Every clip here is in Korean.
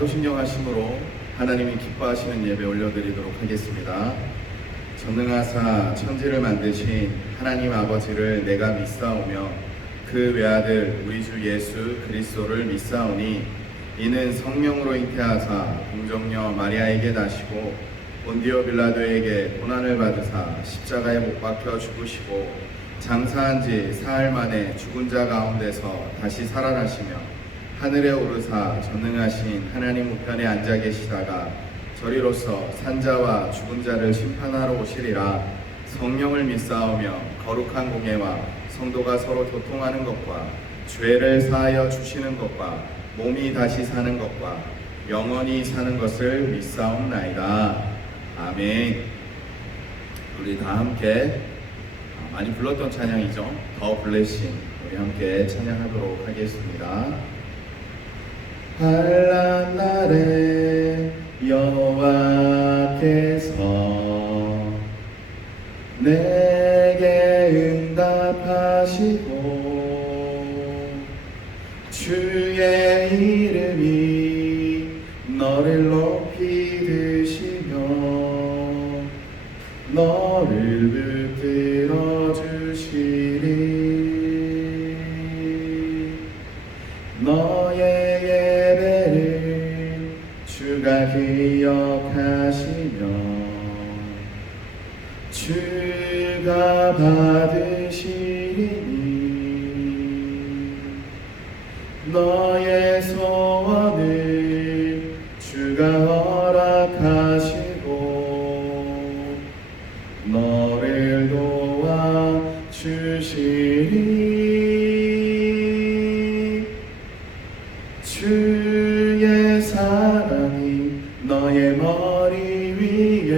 사도신경하심으로 하나님이 기뻐하시는 예배 올려드리도록 하겠습니다. 전능하사 천지를 만드신 하나님 아버지를 내가 믿사오며 그 외아들 우리 주 예수 그리스도를 믿사오니 이는 성령으로 잉태하사 동정녀 마리아에게 나시고 본디오 빌라도에게 고난을 받으사 십자가에 못 박혀 죽으시고 장사한 지 사흘 만에 죽은 자 가운데서 다시 살아나시며 하늘에 오르사 전능하신 하나님 우편에 앉아 계시다가 저리로서 산자와 죽은 자를 심판하러 오시리라. 성령을 믿사오며 거룩한 공예와 성도가 서로 교통하는 것과 죄를 사하여 주시는 것과 몸이 다시 사는 것과 영원히 사는 것을 믿사옵나이다. 아멘. 우리 다 함께 많이 불렀던 찬양이죠. 더 블레싱. 우리 함께 찬양하도록 하겠습니다. 환난 날에 여호와께서 내게 응답하시고 주의 이름이 너를 높이 드시며 너를 붙들어 주시리. 너의 예배를 주가 기억하시며 주가 받으시리니 너의 소원을 주가 허락하시고 너를 도와 주시리. 주의 사랑이 너의 머리 위에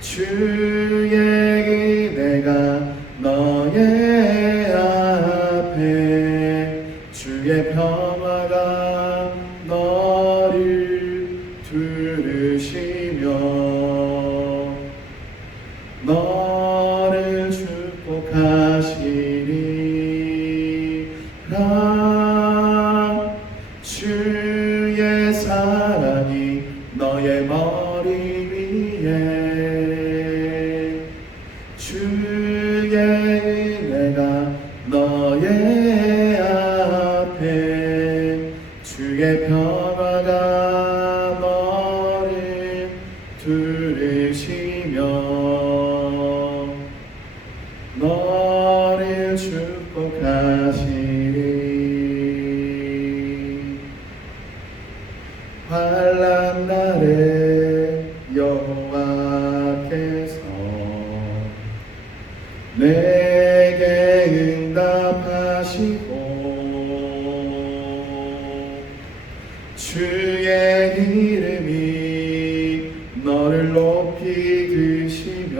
주의 은혜가 너의 앞에 주의 평화가 너를 두르시며 너를 축복하시리라. 주의 사랑이 너의 머리 위에 주의 은혜가 너의 앞에 주의 평화가 너를 두르시며 너를 축복하시리. 환난 날에 여호와께서 내게 응답하시고 주의 이름이 너를 높이 드시며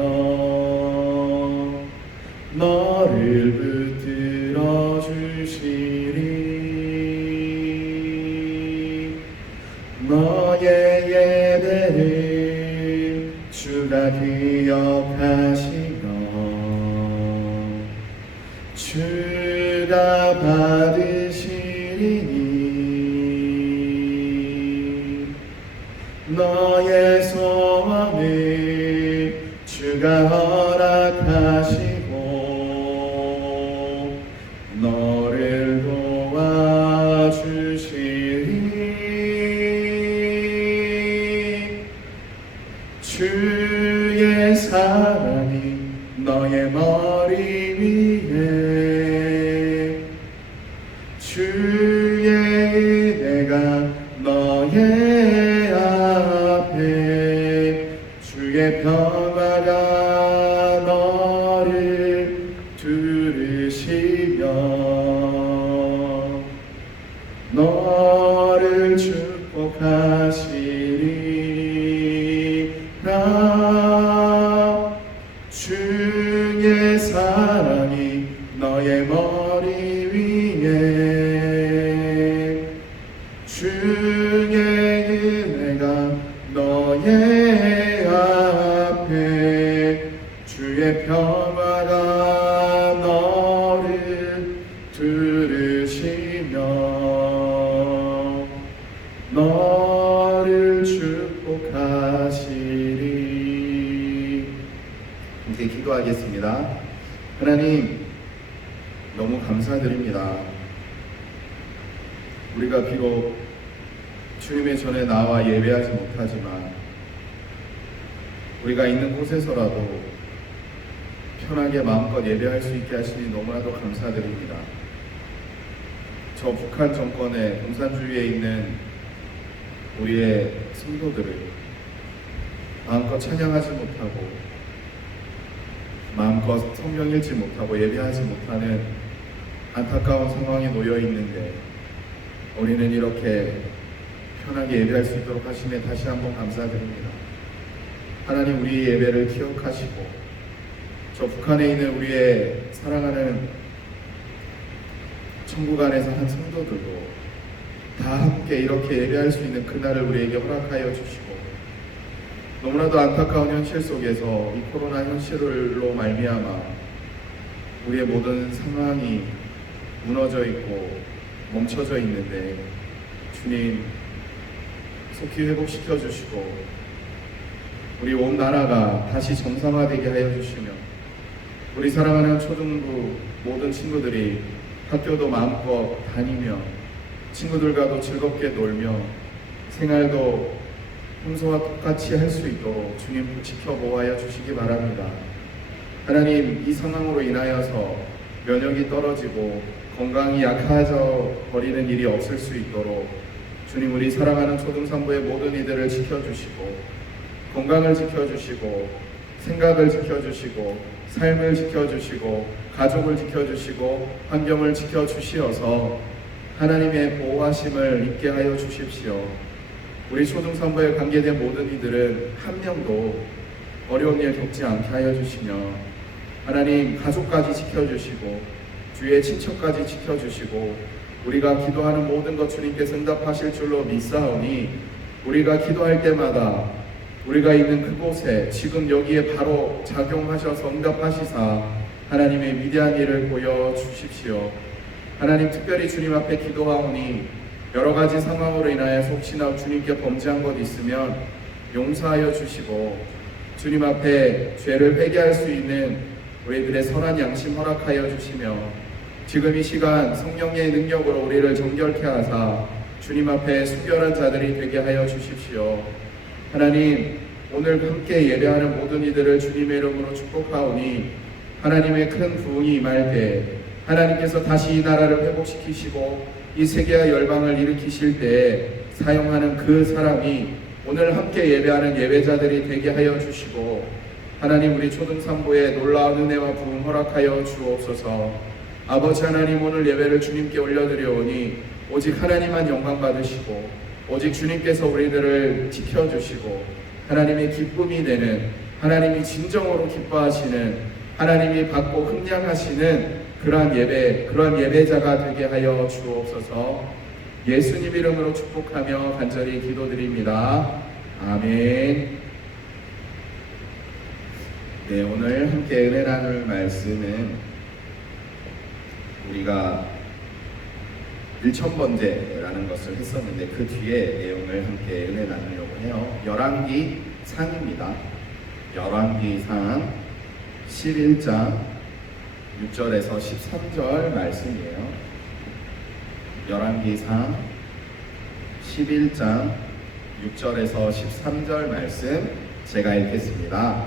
너를 붙들어 주시리. 너의 예배를 주가 기억하시며 주가 받으시리니 너의 소원을 주가 허락하시고 너를 도와주시리. 주의 사랑이 너의 머리 위에 주의 은혜가 너의 앞에 주의 평화가 너를 두르시며 너를 축복하시리라. 주의 사랑이 너의 머리 위에 주의 은혜가 너의 앞에 주의 평화가 너를 두르시며 너를 축복하시리. 함께 기도하겠습니다. 하나님, 너무 감사드립니다. 우리가 비록 주님의 전에 나와 예배하지 못하지만 우리가 있는 곳에서라도 편하게 마음껏 예배할 수 있게 하시니 너무나도 감사드립니다. 저 북한 정권의 공산주의에 있는 우리의 성도들을 마음껏 찬양하지 못하고 마음껏 성경 읽지 못하고 예배하지 못하는 안타까운 상황에 놓여 있는데 우리는 이렇게 편하게 예배할 수 있도록 하심에 다시 한번 감사드립니다. 하나님, 우리 예배를 기억하시고 저 북한에 있는 우리의 사랑하는 천국 안에서 한 성도들도 다 함께 이렇게 예배할 수 있는 그날을 우리에게 허락하여 주시고, 너무나도 안타까운 현실 속에서 이 코로나 현실로 말미암아 우리의 모든 상황이 무너져 있고 멈춰져 있는데 주님, 속히 회복시켜 주시고 우리 온 나라가 다시 정상화되게 하여 주시며 우리 사랑하는 초등부 모든 친구들이 학교도 마음껏 다니며 친구들과도 즐겁게 놀며 생활도 평소와 똑같이 할 수 있도록 주님 지켜보아야 주시기 바랍니다. 하나님, 이 상황으로 인하여서 면역이 떨어지고 건강이 약해져 버리는 일이 없을 수 있도록 주님, 우리 사랑하는 초등산부의 모든 이들을 지켜주시고 건강을 지켜주시고 생각을 지켜주시고 삶을 지켜주시고 가족을 지켜주시고 환경을 지켜주시어서 하나님의 보호하심을 있게 하여 주십시오. 우리 초등산부에 관계된 모든 이들은 한 명도 어려운 일 겪지 않게 하여 주시며 하나님, 가족까지 지켜주시고 주위의 친척까지 지켜주시고 우리가 기도하는 모든 것 주님께서 응답하실 줄로 믿사오니 우리가 기도할 때마다 우리가 있는 그곳에 지금 여기에 바로 작용하셔서 응답하시사 하나님의 위대한 일을 보여주십시오. 하나님, 특별히 주님 앞에 기도하오니 여러 가지 상황으로 인하여 혹시나 주님께 범죄한 것 있으면 용서하여 주시고 주님 앞에 죄를 회개할 수 있는 우리들의 선한 양심 허락하여 주시며 지금 이 시간 성령의 능력으로 우리를 정결케 하사 주님 앞에 순결한 자들이 되게 하여 주십시오. 하나님, 오늘 함께 예배하는 모든 이들을 주님의 이름으로 축복하오니 하나님의 큰 부흥이 임할 때 하나님께서 다시 이 나라를 회복시키시고 이 세계와 열방을 일으키실 때 사용하는 그 사람이 오늘 함께 예배하는 예배자들이 되게 하여 주시고 하나님, 우리 초등산부에 놀라운 은혜와 부흥 허락하여 주옵소서. 아버지 하나님, 오늘 예배를 주님께 올려드려오니 오직 하나님만 영광 받으시고 오직 주님께서 우리들을 지켜주시고 하나님의 기쁨이 되는, 하나님이 진정으로 기뻐하시는, 하나님이 받고 흥량하시는 그러한 예배, 그러한 예배자가 되게 하여 주옵소서. 예수님 이름으로 축복하며 간절히 기도드립니다. 아멘. 네, 오늘 함께 은혜 나눌 말씀은 우리가 1000번째라는 것을 했었는데 그 뒤에 내용을 함께 은혜 나누려고 해요. 열왕기상입니다. 열왕기상 11장 6절에서 13절 말씀이에요. 열왕기상 11장 6절에서 13절 말씀 제가 읽겠습니다.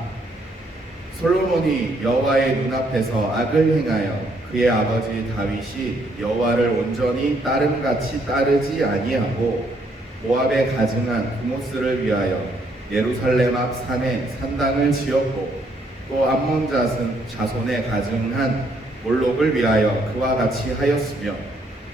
솔로몬이 여호와의 눈앞에서 악을 행하여 그의 아버지 다윗이 여호와를 온전히 따름같이 따르지 아니하고 모압에 가증한 브모스를 위하여 예루살렘 앞 산에 산당을 지었고 또 암몬 자손에 가증한 몰록을 위하여 그와 같이 하였으며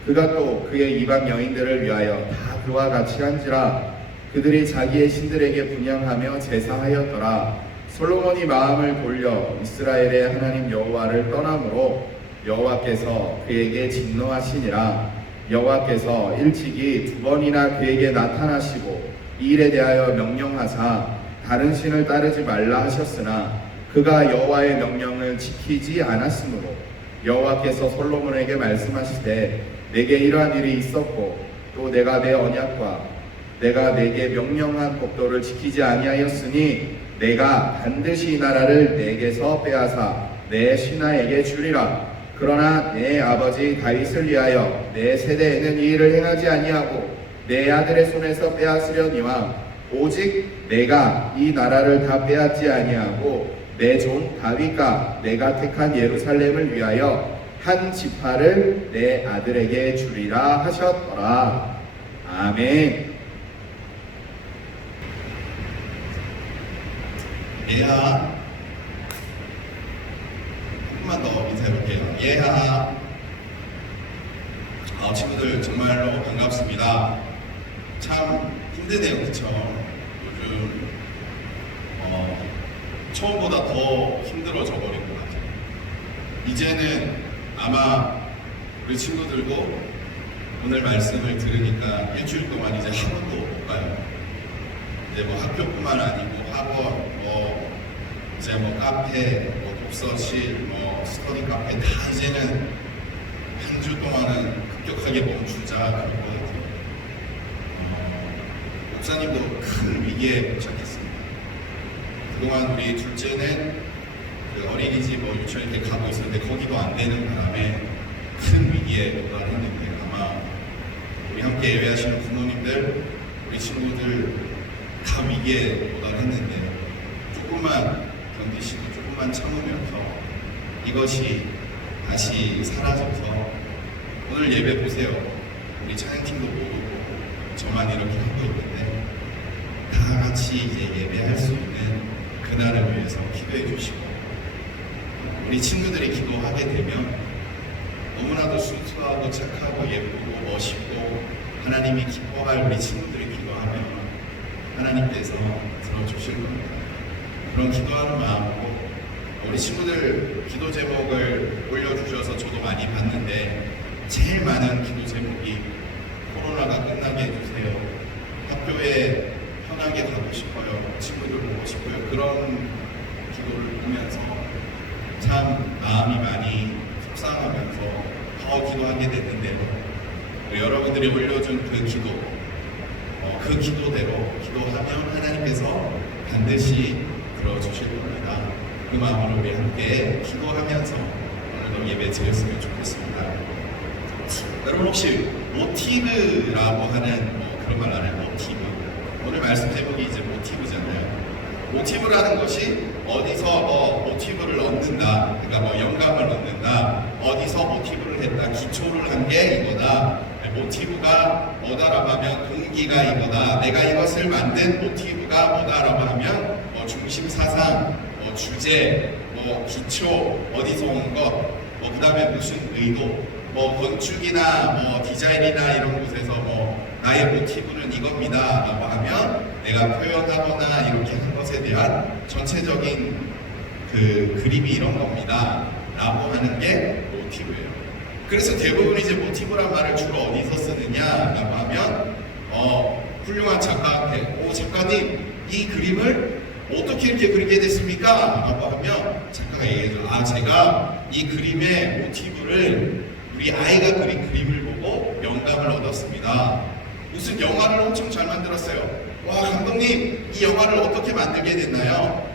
그가 또 그의 이방 여인들을 위하여 다 그와 같이 한지라 그들이 자기의 신들에게 분향하며 제사하였더라. 솔로몬이 마음을 돌려 이스라엘의 하나님 여호와를 떠남으로 여호와께서 그에게 진노하시니라. 여호와께서 일찍이 2번이나 그에게 나타나시고 이 일에 대하여 명령하사 다른 신을 따르지 말라 하셨으나 그가 여호와의 명령을 지키지 않았으므로 여호와께서 솔로몬에게 말씀하시되 내게 이러한 일이 있었고 또 내가 내 언약과 내가 내게 명령한 법도를 지키지 아니하였으니 내가 반드시 이 나라를 내게서 빼앗아 내 신하에게 주리라. 그러나 내 아버지 다윗을 위하여 내 세대에는 이 일을 행하지 아니하고 내 아들의 손에서 빼앗으려니와 오직 내가 이 나라를 다 빼앗지 아니하고 내 종 다윗과 내가 택한 예루살렘을 위하여 한 지파를 내 아들에게 주리라 하셨더라. 아멘. 예하, 조금만 더 인사해볼게요. 예하. 친구들 정말로 반갑습니다. 참 힘드네요, 그쵸? 요즘 처음보다 더 힘들어져 버린 것 같아요. 이제는 아마 우리 친구들도 오늘 말씀을 들으니까 일주일 동안 이제 학원도 못 가요. 이제 뭐 학교뿐만 아니고 학원, 이제 카페, 독서실, 스터디 카페 다 이제는 한 주 동안은 급격하게 멈추자 그런 것 같아요. 목사님도 큰 위기에 시작했습니다. 그동안 우리 둘째는 그 어린이집 유치원 이렇게 가고 있었는데 거기도 안 되는 바람에 큰 위기에 도달했는데 아마 우리 함께 예배하시는 부모님들, 우리 친구들 다 위기에 도달했는데 조금만 견디시고 조금만 참으면서 이것이 다시 사라져서 오늘 예배 보세요. 우리 찬양팀도 못 오고 저만 이렇게 하고 있는데 다 같이 이제 예배할 수 있는 그날을 위해서 기도해 주시고 우리 친구들이 기도하게 되면 너무나도 순수하고 착하고 예쁘고 멋있고 하나님이 기뻐할 우리 친구들이 기도하면 하나님께서 들어주실 겁니다. 그런 기도하는 마음으로 우리 친구들 기도 제목을 올려주셔서 저도 많이 봤는데 제일 많은 기도 제목이 코로나가 끝나게 해주세요. 학교에 편하게 가고 싶어요. 친구들 보고 싶어요. 그런 기도를 보면서 참 마음이 많이 속상하면서 더 기도하게 됐는데요. 여러분들이 올려준 그 기도, 그 기도대로 기도하면 하나님께서 반드시 들어주실 겁니다. 그 마음으로 우리 함께 기도하면서 오늘도 예배 드렸으면 좋겠습니다. 여러분 혹시 모티브라고 하는 그런 말 알아요? 모티브. 오늘 말씀 제목이 이제 모티브잖아요. 모티브라는 것이 어디서 모티브를 얻는다, 그러니까 영감을 얻는다, 어디서 모티브를 했다, 기초를 한 게 이거다. 모티브가 뭐다라고 하면 동기가 이거다. 내가 이것을 만든 모티브가 뭐다라고 하면 중심 사상, 주제, 기초, 어디서 온 것, 그 다음에 무슨 의도, 건축이나 디자인이나 이런 곳에서 나의 모티브는 이겁니다 라고 하면 내가 표현하거나 이렇게 한 것에 대한 전체적인 그 그림이 이런 겁니다 라고 하는 게 모티브예요. 그래서 대부분 이제 모티브란 말을 주로 어디서 쓰느냐 라고 하면 훌륭한 작가한테 작가님 이 그림을 어떻게 이렇게 그리게 됐습니까? 라고 하면 작가가 얘기해줘. 제가 이 그림의 모티브를 우리 아이가 그린 그림을 보고 영감을 얻었습니다. 무슨 영화를 엄청 잘 만들었어요. 와, 감독님 이 영화를 어떻게 만들게 됐나요?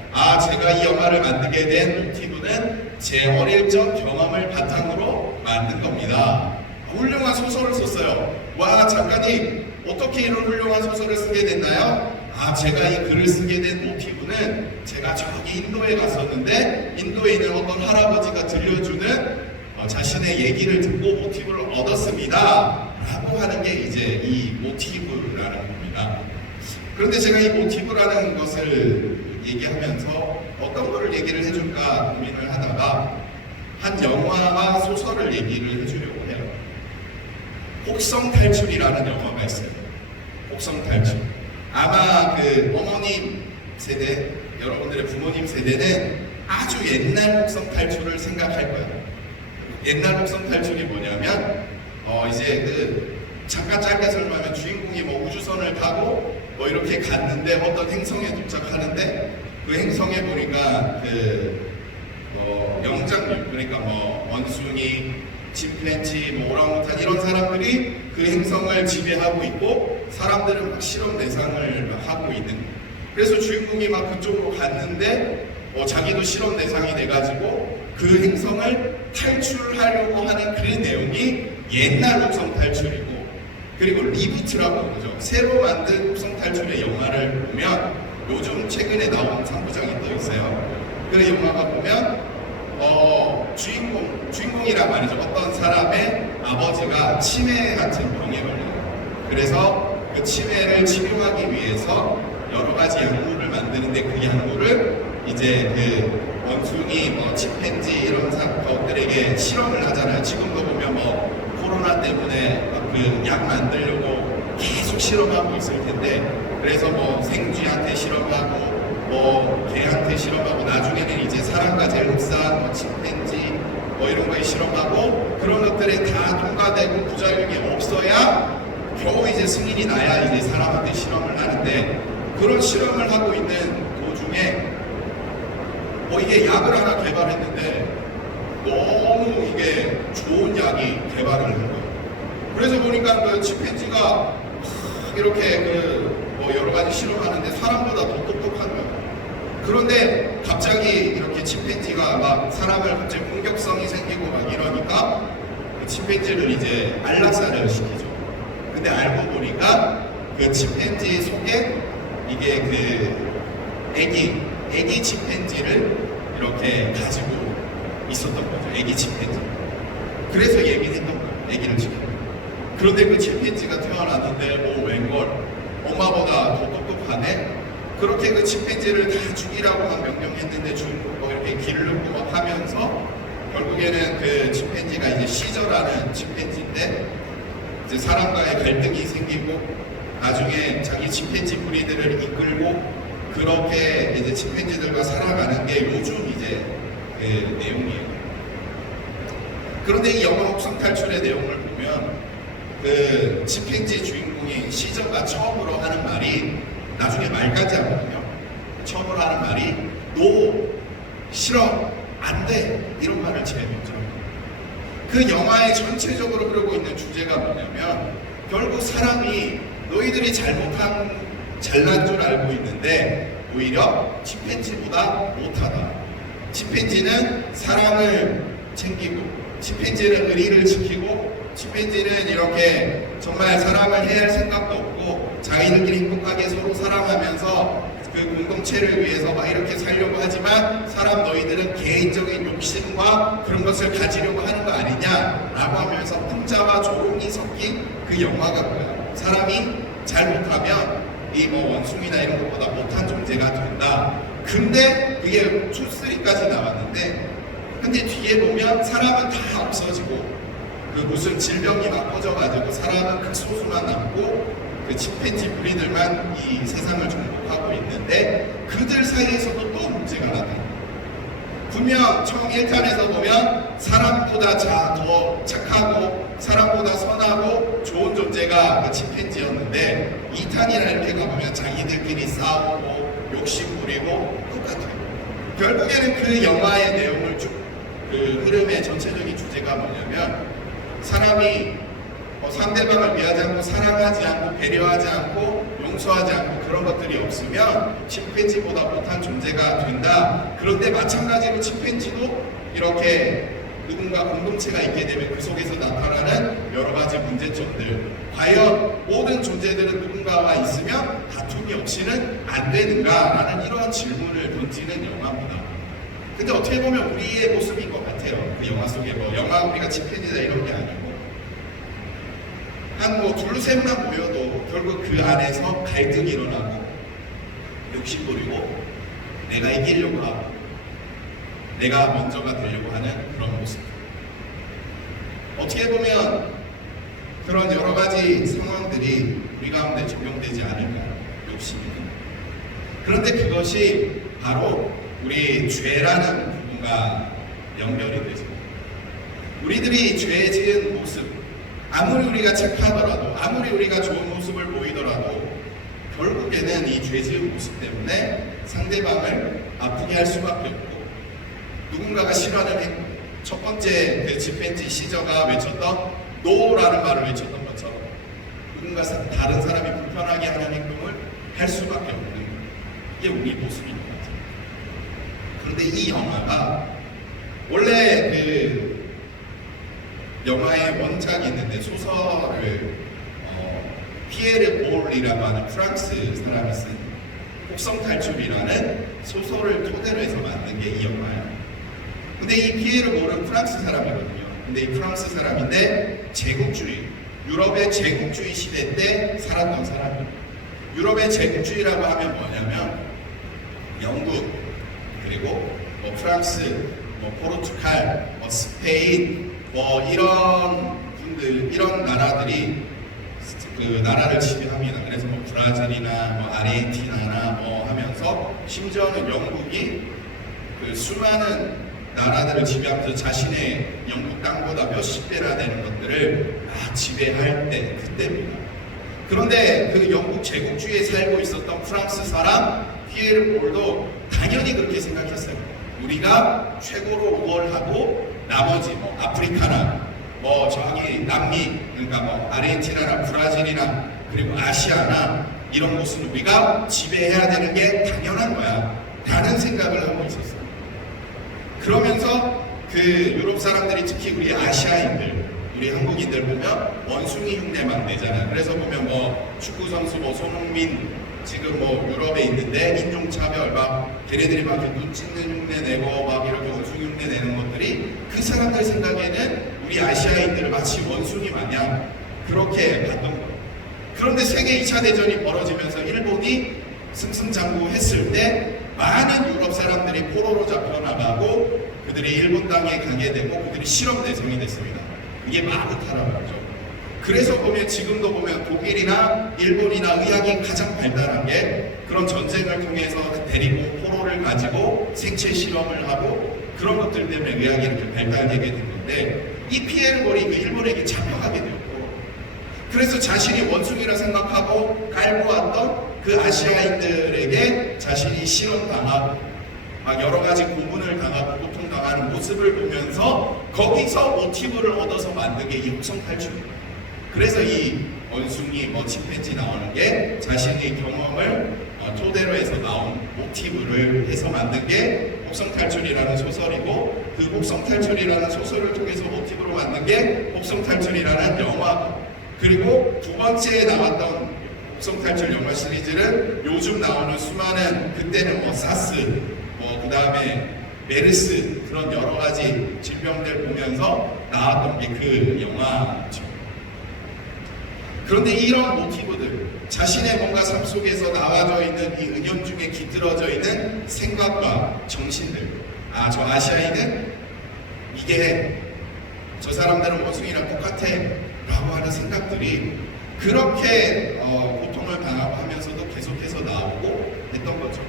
제가 이 영화를 만들게 된 모티브는 제 어릴 적 경험을 바탕으로 만든 겁니다. 훌륭한 소설을 썼어요. 와, 작가님 어떻게 이런 훌륭한 소설을 쓰게 됐나요? 제가 이 글을 쓰게 된 모티브는 제가 저기 인도에 갔었는데 인도에 있는 어떤 할아버지가 들려주는 자신의 얘기를 듣고 모티브를 얻었습니다 라고 하는 게 이제 이 모티브라는 겁니다. 그런데 제가 이 모티브라는 것을 얘기하면서 어떤 거를 얘기를 해줄까 고민을 하다가 한 영화와 소설을 얘기를 해주려고 해요. 혹성탈출이라는 영화가 있어요. 혹성탈출. 아마 그 어머님 세대, 여러분들의 부모님 세대는 아주 옛날 혹성탈출을 생각할 거예요. 옛날 혹성탈출이 뭐냐면 이제 그 잠깐 짧게 설명하면 주인공이 우주선을 타고 이렇게 갔는데 어떤 행성에 도착하는데 그 행성에 보니까 그 영장류, 그러니까 원숭이, 침팬지, 오랑우탄 이런 사람들이 그 행성을 지배하고 있고 사람들은 막 실험 대상을 막 하고 있는 거예요. 그래서 주인공이 막 그쪽으로 갔는데 자기도 실험 대상이 돼가지고 그 행성을 탈출하려고 하는 그 내용이 옛날 uk성 탈출이고, 그리고 리부트라고 그러죠. 새로 만든 uk성 탈출의 영화를 보면 요즘 최근에 나온 3부작이 또 있어요. 그 영화가 보면 주인공이란 말이죠. 어떤 사람의 아버지가 치매 같은 병에 걸려요. 그래서 그 치매를 치료하기 위해서 여러 가지 약물을 만드는데 그 약물을 이제 그 원숭이, 침팬지 이런 것들에게 실험을 하잖아요. 지금도 보면 코로나 때문에 그 약 만들려고 계속 실험하고 있을 텐데, 그래서 생쥐한테 실험하고 개한테 실험하고 나중에는 이제 사람과 제일 흡사한 침팬지 이런 거에 실험하고, 그런 것들에 다 통과되고 부작용이 없어야 겨우 이제 승인이 나야 이제 사람한테 실험을 하는데, 그런 실험을 하고 있는 도중에 이게 약을 하나 개발했는데 너무 이게 좋은 약이 개발을 한 거예요. 그래서 보니까 그 침팬지가 이렇게 여러 가지 실험하는데 사람보다 더 똑똑한 거예요. 그런데 갑자기 이렇게 침팬지가 막 사람을 갑자기 공격성이 생기고 막 이러니까 그 침팬지를 이제 안락사를 시키죠. 근데 알고 보니까 그 침팬지 속에 이게 그 애기 침팬지를 이렇게 가지고 있었던 거죠. 애기 침팬지. 그래서 예민했던 거예요. 애기를 지키고. 그런데 그 침팬지가 태어났는데 웬걸 엄마보다 더 똑똑하네. 그렇게 그 침팬지를 다 죽이라고 막 명령했는데 이렇게 기르고 막 하면서 결국에는 그 침팬지가 이제 시저라는 침팬지인데 이제 사람과의 갈등이 생기고 나중에 자기 침팬지 무리들을 이끌고 그렇게 이제 침팬지들과 살아가는 게 요즘 이제 그 내용이에요. 그런데 이 영화 uk성 탈출의 내용을 보면 그 침팬지 주인공이 시저가 처음으로 하는 말이 나중에 말까지 하거든요. 처음으로 하는 말이 "노, 싫어, 안 돼" 이런 말을 제일 먼저 합니다. 그 영화의 전체적으로 그러고 있는 주제가 뭐냐면 결국 사람이 너희들이 잘난 줄 알고 있는데 오히려 침팬지보다 못하다. 침팬지는 사랑을 챙기고, 침팬지는 의리를 지키고, 침팬지는 이렇게 정말 사랑을 해야 할 생각도 없고 자기들끼리 행복하게 서로 사랑하면서 그 공동체를 위해서 막 이렇게 살려고 하지만 사람 너희들은 개인적인 욕심과 그런 것을 가지려고 하는 거 아니냐라고 하면서 풍자와 조롱이 섞인 그 영화가 뭐야. 사람이 잘못하면 이 원숭이나 이런 것보다 못한 존재가 된다. 근데 그게 투3까지 나왔는데, 근데 뒤에 보면 사람은 다 없어지고 그 무슨 질병이 막 퍼져가지고 사람은 극소수만 남고 그 침팬지 무리들만 이 세상을 정복하고 있는데 그들 사이에서도 또 문제가 나타납니다. 분명 처음 1탄에서 보면 사람보다 더 착하고 사람보다 선하고 좋은 존재가 그 침팬지였는데 2탄이나 이렇게 가보면 자기들끼리 싸우고 욕심 부리고 똑같아요. 결국에는 그 영화의 내용을 그 흐름의 전체적인 주제가 뭐냐면 사람이 상대방을 위하지 않고 사랑하지 않고 배려하지 않고 용서하지 않고 그런 것들이 없으면 침팬지보다 못한 존재가 된다. 그런데 마찬가지로 침팬지도 이렇게 누군가 공동체가 있게 되면 그 속에서 나타나는 여러 가지 문제점들, 과연 모든 존재들은 누군가와 있으면 다툼이 없이는 안 되는가라는 이러한 질문을 던지는 영화입니다. 근데 어떻게 보면 우리의 모습인 것 같아요. 그 영화 속에 영화 우리가 침팬지다 이런 게 아니고 한 둘셋만 모여도 결국 그 안에서 갈등이 일어나고 욕심 부리고 내가 이기려고 하고 내가 먼저가 되려고 하는 그런 모습. 어떻게 보면 그런 여러 가지 상황들이 우리 가운데 적용되지 않을까요? 욕심이. 그런데 그것이 바로 우리 죄라는 부분과 연결이 되죠. 우리들이 죄 지은 모습, 아무리 우리가 착하더라도, 아무리 우리가 좋은 모습을 보이더라도 결국에는 이 죄 지은 모습 때문에 상대방을 아프게 할 수밖에 없고, 누군가가 싫어하는 첫 번째 그 침팬지 시저가 외쳤던 노라는 말을 외쳤던 것처럼 누군가 다른 사람이 불편하게 하는 행동을 할 수밖에 없는 게 우리 모습인 것 같아요. 그런데 이 영화가 원래 그 영화의 원작이 있는데 소설을 피에르 볼이라고 하는 프랑스 사람이 쓴 곡성탈출이라는 소설을 토대로 해서 만든 게 이 영화예요. 근데 이 피에르 볼은 프랑스 사람이거든요. 근데 이 프랑스 사람인데 제국주의, 유럽의 제국주의 시대 때 살았던 사람이에요. 유럽의 제국주의라고 하면 뭐냐면 영국, 그리고 뭐 프랑스, 뭐 포르투갈, 뭐 스페인, 뭐 이런 분들, 이런 나라들이 그 나라를 지배합니다. 그래서 뭐 브라질이나 뭐 아르헨티나나 뭐 하면서 심지어는 영국이 그 수많은 나라들을 지배하면서 자신의 영국 땅보다 몇십 배나 되는 것들을 지배할 때 그때입니다. 그런데 그 영국 제국주의에 살고 있었던 프랑스 사람 피에르 볼도 당연히 그렇게 생각했어요. 우리가 최고로 우월하고 나머지 뭐 아프리카나 뭐 저기 남미, 그러니까 뭐 아르헨티나나 브라질이나 그리고 아시아나 이런 곳은 우리가 지배해야 되는 게 당연한 거야 라는 생각을 하고 있었어요. 그러면서 그 유럽 사람들이 특히 우리 아시아인들, 우리 한국인들 보면 원숭이 흉내만 내잖아요. 그래서 보면 뭐 축구 선수 뭐 손흥민 지금 뭐 유럽에 있는데 인종차별 막 걔네들이 막 눈 찢는 흉내 내고 막 이렇게 원숭이 흉내 내는 것들이 그 사람들 생각에는 우리 아시아인들을 마치 원숭이 마냥 그렇게 봤던 거예요. 그런데 세계 2차 대전이 벌어지면서 일본이 승승장구했을 때 많은 유럽 사람들이 포로로 잡혀나가고 그들이 일본 땅에 가게 되고 그들이 실험 대상이 됐습니다. 이게 마구타라고 하죠. 그래서 보면 지금도 보면 독일이나 일본이나 의학이 가장 발달한 게 그런 전쟁을 통해서 데리고 포로를 가지고 생체 실험을 하고 그런 것들 때문에 의학이 이렇게 발달되게 된 건데 이 피에르 볼이 그 일본에게 잡혀가게 되었고 그래서 자신이 원숭이라 생각하고 깔보았던 그 아시아인들에게 자신이 실험당하고 막 여러 가지 고문을 당하고 고통당하는 모습을 보면서 거기서 모티브를 얻어서 만든 게 이 곡성탈출입니다. 그래서 이 원숭이, 뭐 침팬지 나오는 게 자신의 경험을 토대로 해서 나온 모티브를 해서 만든 게 곡성탈출이라는 소설이고 그 곡성탈출이라는 소설을 통해서 모티브로 만든 게 곡성탈출이라는 영화 그리고 두 번째에 나왔던 곡성탈출 영화 시리즈는 요즘 나오는 수많은 그때는 뭐 사스 뭐 그 다음에 메르스 그런 여러 가지 질병들 보면서 나왔던 게 그 영화죠. 그런데 이런 모티브들, 자신의 뭔가 삶 속에서 나와져 있는 이 은연중에 깃들어져 있는 생각과 정신들, 저 아시아인은 이게 저 사람들은 원숭이랑 똑같아 라고 하는 생각들이 그렇게 고통을 당하고 하면서도 계속해서 나오고 했던 거죠.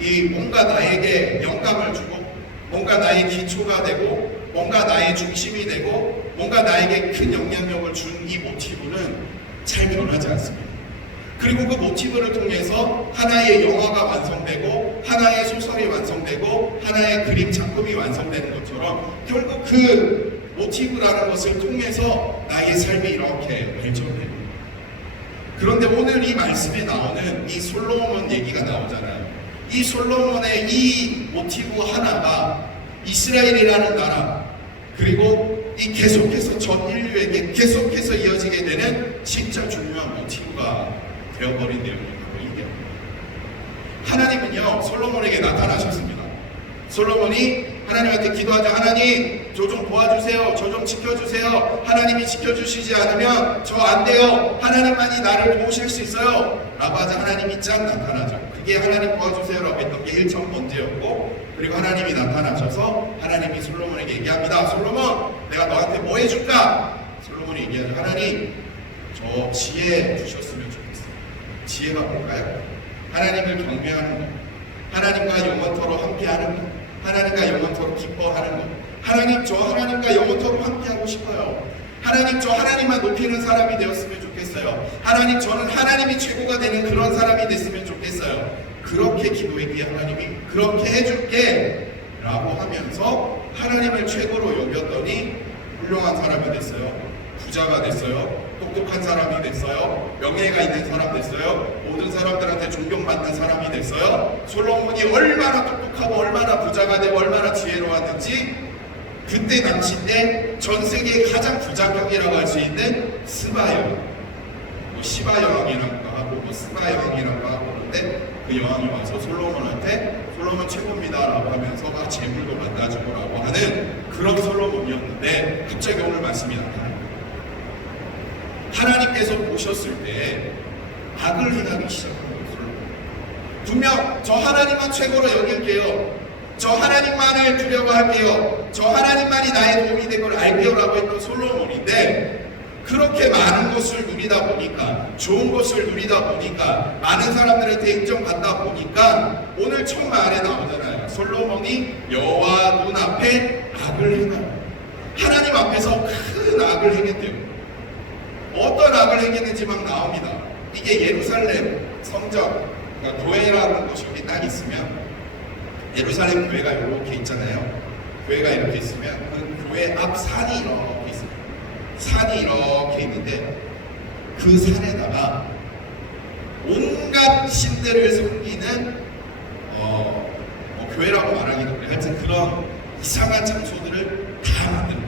이 뭔가 나에게 영감을 주고 뭔가 나의 기초가 되고 뭔가 나의 중심이 되고 뭔가 나에게 큰 영향력을 준 이 모티브는 잘 변하지 않습니다. 그리고 그 모티브를 통해서 하나의 영화가 완성되고 하나의 소설이 완성되고 하나의 그림 작품이 완성되는 것처럼 결국 그 모티브라는 것을 통해서 나의 삶이 이렇게 발전됩니다. 그런데 오늘 이 말씀에 나오는 이 솔로몬 얘기가 나오잖아요. 이 솔로몬의 이 모티브 하나가 이스라엘이라는 나라 그리고 이 계속해서 전 인류에게 계속해서 이어지게 되는 진짜 중요한 모티브가 되어버린 내용이 바로 이 내용입니다. 하나님은요 솔로몬에게 나타나셨습니다. 솔로몬이 하나님한테 기도하자. 하나님 저 좀 도와주세요. 저 좀 지켜주세요. 하나님이 지켜주시지 않으면 저 안 돼요. 하나님만이 나를 도우실 수 있어요 라고 하자 하나님이 짠 나타나죠. 그게 하나님 도와주세요 라고 했던 게 1,000번째였고 그리고 하나님이 나타나셔서 하나님이 솔로몬에게 얘기합니다. 솔로몬 내가 너한테 뭐 해줄까? 솔로몬이 얘기하죠. 하나님 저 지혜 주셨으면 좋겠어요. 지혜가 뭘까요? 하나님을 경배하는 것, 하나님과 영원토록 함께하는 것, 하나님과 영원토록 기뻐하는 것. 하나님 저 하나님과 영원토록 함께하고 싶어요. 하나님 저 하나님만 높이는 사람이 되었으면 좋겠어요. 하나님 저는 하나님이 최고가 되는 그런 사람이 됐으면 좋겠어요. 그렇게 기도했기에 하나님이 그렇게 해줄게 라고 하면서 하나님을 최고로 여겼더니 훌륭한 사람이 됐어요. 부자가 됐어요. 똑똑한 사람이 됐어요. 명예가 있는 사람 됐어요. 모든 사람들한테 존경받는 사람이 됐어요. 솔로몬이 얼마나 똑똑하고 얼마나 부자가 되고 얼마나 지혜로웠는지 그때 당시 때 전 세계 가장 부자격이라고 할 수 있는 스바 여왕, 뭐 시바 여왕이라고 하고 뭐 스바 여왕이라고 하고 그런데 그 여왕이 와서 솔로몬한테 솔로몬 최고입니다라고 하면서 막 재물도 만나주고라고 하는 그런 솔로몬이었는데 갑자기 오늘 말씀이 나타나요. 하나님께서 보셨을 때 악을 행하기 시작한 거예요. 분명 저 하나님만 최고로 여길게요. 저 하나님만을 두려워할게요. 저 하나님만이 나의 도움이 된 걸 알게요라고 했던 솔로몬인데 그렇게 많은 것을 누리다 보니까 좋은 것을 누리다 보니까 많은 사람들한테 인정받다 보니까 오늘 첫 말에 나오잖아요. 솔로몬이 여호와 눈앞에 악을 행하여 하나님 앞에서 큰 악을 행했대요. 어떤 악을 행했는지 막 나옵니다. 이게 예루살렘 성전 그러니까 교회라는 곳이 여기 딱 있으면 예루살렘 교회가 이렇게 있잖아요. 교회가 이렇게 있으면 그 교회 앞 산이 이렇게 있어요. 산이 이렇게 있는데 그 산에다가 온갖 신들을 섬기는 교회라고 말하기도 그래. 하여튼 그런 이상한 장소들을 다 만드는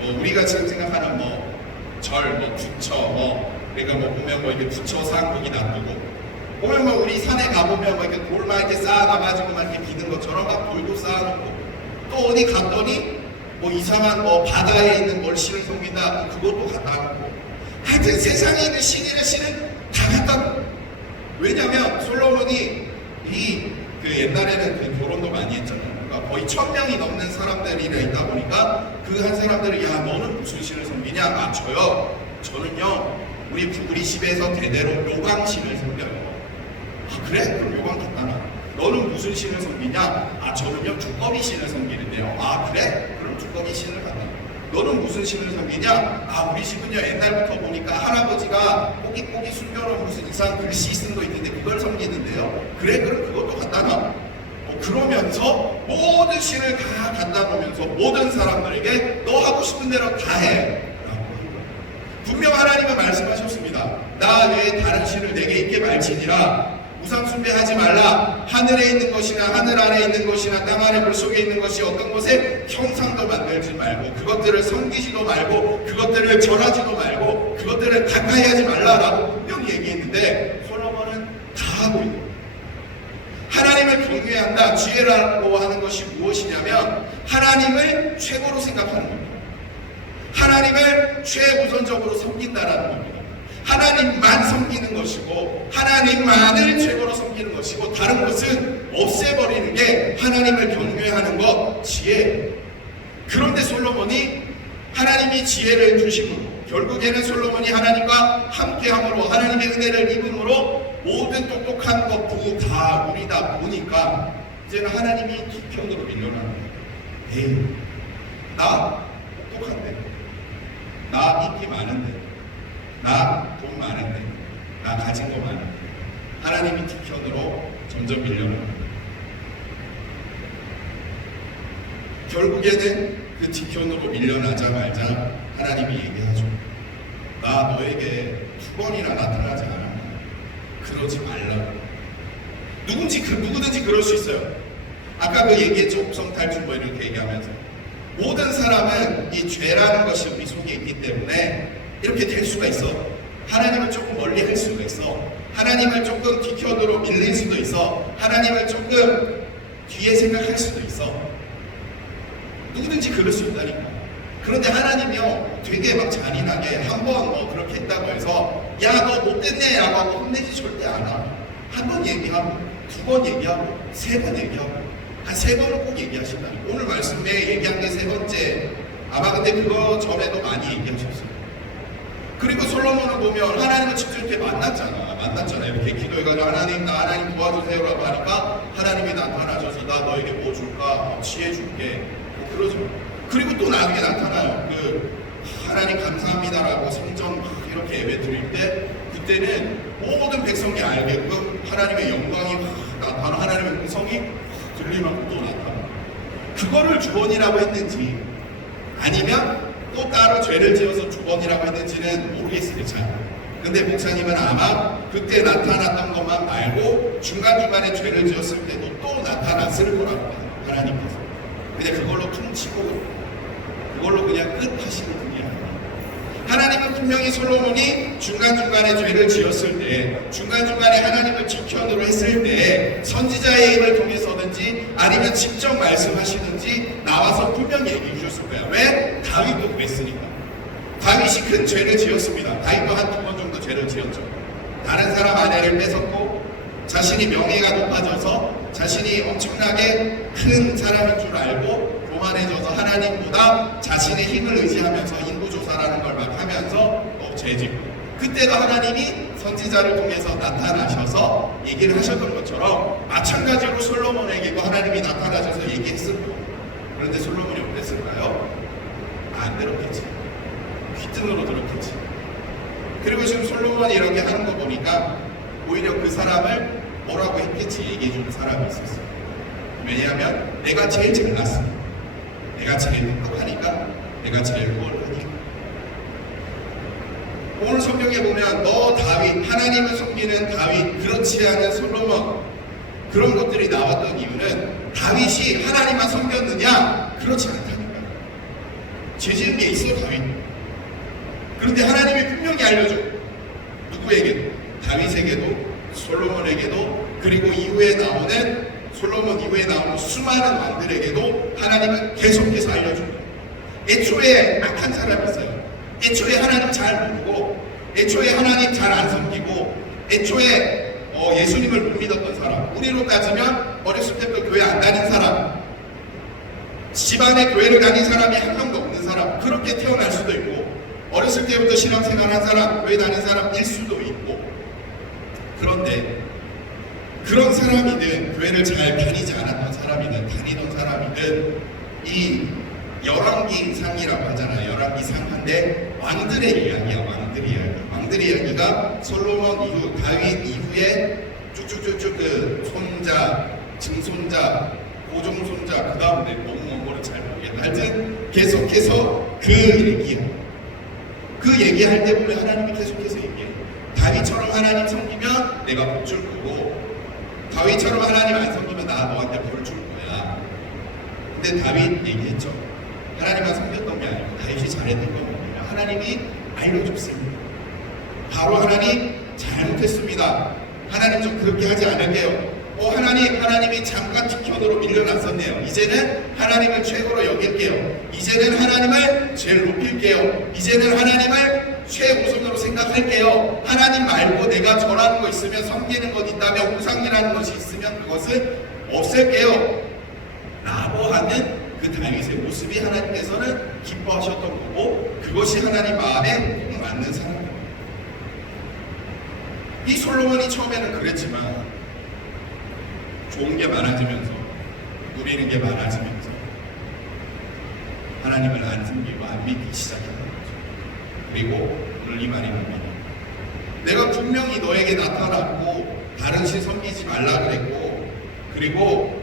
거예요. 우리가 지금 생각하는 절, 부처, 그러니까 보면 이렇게 부처 상 거기 놔두고 보면 우리 산에 가보면 이렇게 돌만 이렇게 쌓아놔가지고 막 이렇게 비는 것처럼 막 돌도 쌓아놓고 또 어디 갔더니 이상한 바다에 있는 신을 섬긴다 그것도 갖다 놓고 하여튼 세상에 있는 신이나 신은 다 갖다 놓고 왜냐면 솔로몬이 그 옛날에는 그 결혼도 많이 했잖아요. 그러니까 거의 1000명이 넘는 사람들이 있다 보니까 그 한 사람들이 야 너는 무슨 신을 섬기냐? 아 저는요 우리 집에서 대대로 요광신을 섬겨요. 아 그래? 그럼 요광 갖다 놔. 너는 무슨 신을 섬기냐? 아 저는요 두꺼비 신을 섬기는데요. 아 그래? 그럼 두꺼비 신을 갖다 놔. 너는 무슨 신을 섬기냐? 아 우리 집은요 옛날부터 보니까 할아버지가 꼬깃꼬깃 숨겨놓은 무슨 이상한 글씨 쓴 거 있는데 그걸 섬기는데요. 그래? 그럼 그것도 갖다 놔. 그러면서 모든 신을 다 갖다 놓으면서 모든 사람들에게 너 하고 싶은 대로 다 해. 분명 하나님은 말씀하셨습니다. 나 외에 다른 신을 내게 있게 말지니라. 우상 숭배하지 말라. 하늘에 있는 것이나 하늘 아래 있는 것이나 땅 아래 물속에 있는 것이 어떤 곳에 형상도 만들지 말고 그것들을 섬기지도 말고 그것들을 절하지도 말고 그것들을 가까이 하지 말라라고 분명히 얘기했는데 솔로몬은 다 하고 있는 거예요. 하나님을 경외한다. 지혜라고 하는 것이 무엇이냐면 하나님을 최고로 생각하는 겁니다. 하나님을 최우선적으로 섬긴다라는 겁니다. 하나님만 섬기는 것이고 하나님만을 최고로 섬기는 것이고 다른 것은 없애버리는 게 하나님을 경외하는 것, 지혜예요. 그런데 솔로몬이 하나님이 지혜를 주심으로 결국에는 솔로몬이 하나님과 함께함으로 하나님의 은혜를 입음으로 모든 똑똑한 것도 다 누리다 보니까 이제는 하나님이 뒤편으로 밀려나는 거예요. 에이, 나 똑똑한데, 나 인기 많은데, 나 돈 많은데, 나 가진 거 많은데 하나님이 뒤편으로 점점 밀려나는 거예요. 결국에는 그 뒤편으로 밀려나자마자 하나님이 얘기하죠. 나 너에게 2번이나 나타나지 않았나? 그러지 말라고. 누구든지 그럴 수 있어요. 아까 그 얘기했죠. 옥성탈출 이렇게 얘기하면서 모든 사람은 이 죄라는 것이 우리 속에 있기 때문에 이렇게 될 수가 있어. 하나님을 조금 멀리 할 수가 있어. 하나님을 조금 뒤편으로 밀릴 수도 있어. 하나님을 조금 뒤에 생각할 수도 있어. 누구든지 그럴 수 있다니까. 그런데 하나님이요 되게 막 잔인하게 한 번 그렇게 했다고 해서 야 너 못됐네 라고 하고 혼내지 절대 않아. 한 번 얘기하고 2번 얘기하고 3번 얘기하고 한 3번은 꼭 얘기하신다니까. 오늘 말씀에 얘기한 게 3번째. 아마 근데 그거 전에도 많이 얘기하셨어요. 그리고 솔로몬을 보면 하나님을 직접 이렇게 만났잖아. 이렇게 기도해가지고 하나님 나 하나님 도와주세요라고 하니까 하나님이 나타나셔서 나 너에게 뭐 줄까? 지혜 줄게. 그러죠. 그리고 또 나중에 나타나요. 하나님 감사합니다라고 성전 이렇게 예배 드릴 때 그때는 모든 백성이 알게끔 하나님의 영광이 나타나 하나님의 음성이 들리면 또 나타나. 그거를 주번이라고 했는지 아니면 또 따로 죄를 지어서 주번이라고 했는지는 모르겠어요. 잘. 근데 목사님은 아마 그때 나타났던 것만 말고 중간중간에 죄를 지었을 때도 또 나타났을 거라고 해요. 하나님께서. 근데 그걸로 퉁치고 그걸로 그냥 끝하시는 분이 아니에요. 하나님은 분명히 솔로몬이 중간중간에 죄를 지었을 때, 중간중간에 하나님을 직현으로 했을 때 선지자의 입을 통해서든지 아니면 직접 말씀하시든지 나와서 분명히 얘기해 주셨을 거예요. 왜? 다윗도 그랬으니까. 다윗이 큰 죄를 지었습니다. 다윗도 한 2번 정도 죄를 지었죠. 다른 사람 아내를 뺏었고 자신이 명예가 높아져서 자신이 엄청나게 큰 사람인 줄 알고 교만해져서 하나님보다 자신의 힘을 의지하면서 인구조사라는 걸 막 하면서 죄짓고, 그때도 하나님이 선지자를 통해서 나타나셔서 얘기를 하셨던 것처럼 마찬가지로 솔로몬에게도 하나님이 나타나셔서 얘기했었고, 그런데 솔로몬이 어땠을까요? 안 들었겠지. 휘뜬으로 들었겠지. 그리고 지금 솔로몬이 이렇게 하는 거 보니까 오히려 그 사람을 뭐라고 했겠지 얘기해주는 사람이 있었어요. 왜냐하면 내가 제일 잘났어. 내가 제일 똑똑하니까, 내가 제일 뭘 하니까. 오늘 성경에 보면 너 다윗, 하나님을 섬기는 다윗, 그렇지 않은 솔로몬, 그런 것들이 나왔던 이유는 다윗이 하나님만 섬겼느냐? 그렇지 않다니까. 죄 지은 게 있어 다윗. 그런데 하나님이 분명히 알려줘. 누구에게도, 다윗에게도, 솔로몬에게도, 그리고 이후에 나오는 솔로몬 이후에 나오는 수많은 왕들에게도 하나님은 계속해서 알려줍니다. 애초에 악한 사람이 있어요. 애초에 하나님 잘 모르고, 애초에 하나님 잘 안 섬기고, 애초에 예수님을 못 믿었던 사람, 우리로 따지면 어렸을 때부터 교회 안 다닌 사람, 집안에 교회를 다닌 사람이 한 명도 없는 사람, 그렇게 태어날 수도 있고, 어렸을 때부터 신앙생활한 사람, 교회 다닌 사람일 수도 있고. 그런데 그런 사람이든 교회를 잘 다니지 않았던 사람이든 다니던 사람이든 이 열왕기상이라고 하잖아요. 열왕기상인데 왕들의 이야기야. 왕들의 이야기. 왕들의 이야기가 솔로몬 이후, 다윗 이후에 쭉쭉쭉쭉 그 손자, 증손자, 고종손자, 그 다음에 너무 먼 거를 잘 모르겠다. 하여튼 계속해서 그 얘기야. 그 얘기할 때 보면 하나님이 계속해서 얘기해. 다윗처럼 하나님 섬기면 내가 복 줄 거고, 다윗처럼 하나님 안 섬기면 나 너한테 벌 줄 거야. 근데 다윗 얘기했죠. 하나님만 섬겼던 게 아니고 다윗이 잘했던 건 뭐냐? 하나님이 알려줬습니다. 바로 하나님 잘못했습니다. 하나님 좀 그렇게 하지 않을게요. 하나님이 잠깐 직현으로 밀려났었네요. 이제는 하나님을 최고로 여길게요. 이제는 하나님을 제일 높일게요. 이제는 하나님을 최우선으로 생각할게요. 하나님 말고 내가 전하는 거 있으면, 섬기는 것 있다면, 우상이라는 것이 있으면 그것을 없앨게요 라고 하는 그 다윗의 모습이 하나님께서는 기뻐하셨던 거고, 그것이 하나님 마음에 꼭 맞는 사람입니다. 이 솔로몬이 처음에는 그랬지만 좋은 게 많아지면서, 누리는 게 많아지면서 하나님을 안 섬기고 안 믿기 시작하는 거죠. 그리고 오늘 이 말이 뭡니다. 내가 분명히 너에게 나타났고 다른 신 섬기지 말라 그랬고, 그리고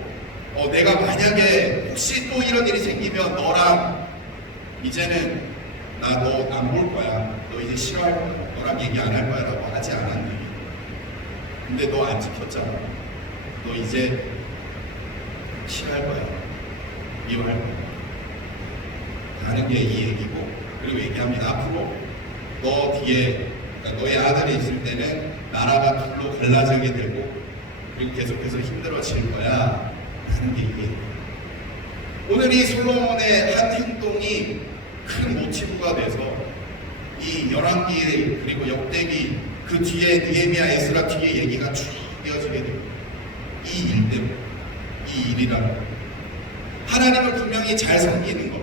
내가 만약에 혹시 또 이런 일이 생기면 너랑 이제는 나 너 안 볼 거야, 너 이제 싫어할 거야, 너랑 얘기 안 할 거야 라고 하지 않았니? 근데 너 안 지켰잖아. 너 이제 싫어할 거야, 미워할 거야 하는 게 이 얘기고, 그리고 얘기합니다. 앞으로 너 뒤에, 그러니까 너의 아들이 있을 때는 나라가 둘로 갈라지게 되고, 그리고 계속해서 힘들어질 거야 하는 게 이 얘기고, 오늘 이 솔로몬의 한 행동이 큰 모티브가 돼서 이 열왕기 그리고 역대기 그 뒤에 느헤미야, 에스라 뒤에 얘기가 쭉 이어지게 됩니다. 이 일 때문에, 이 일이라는 것, 하나님을 분명히 잘 섬기는 것,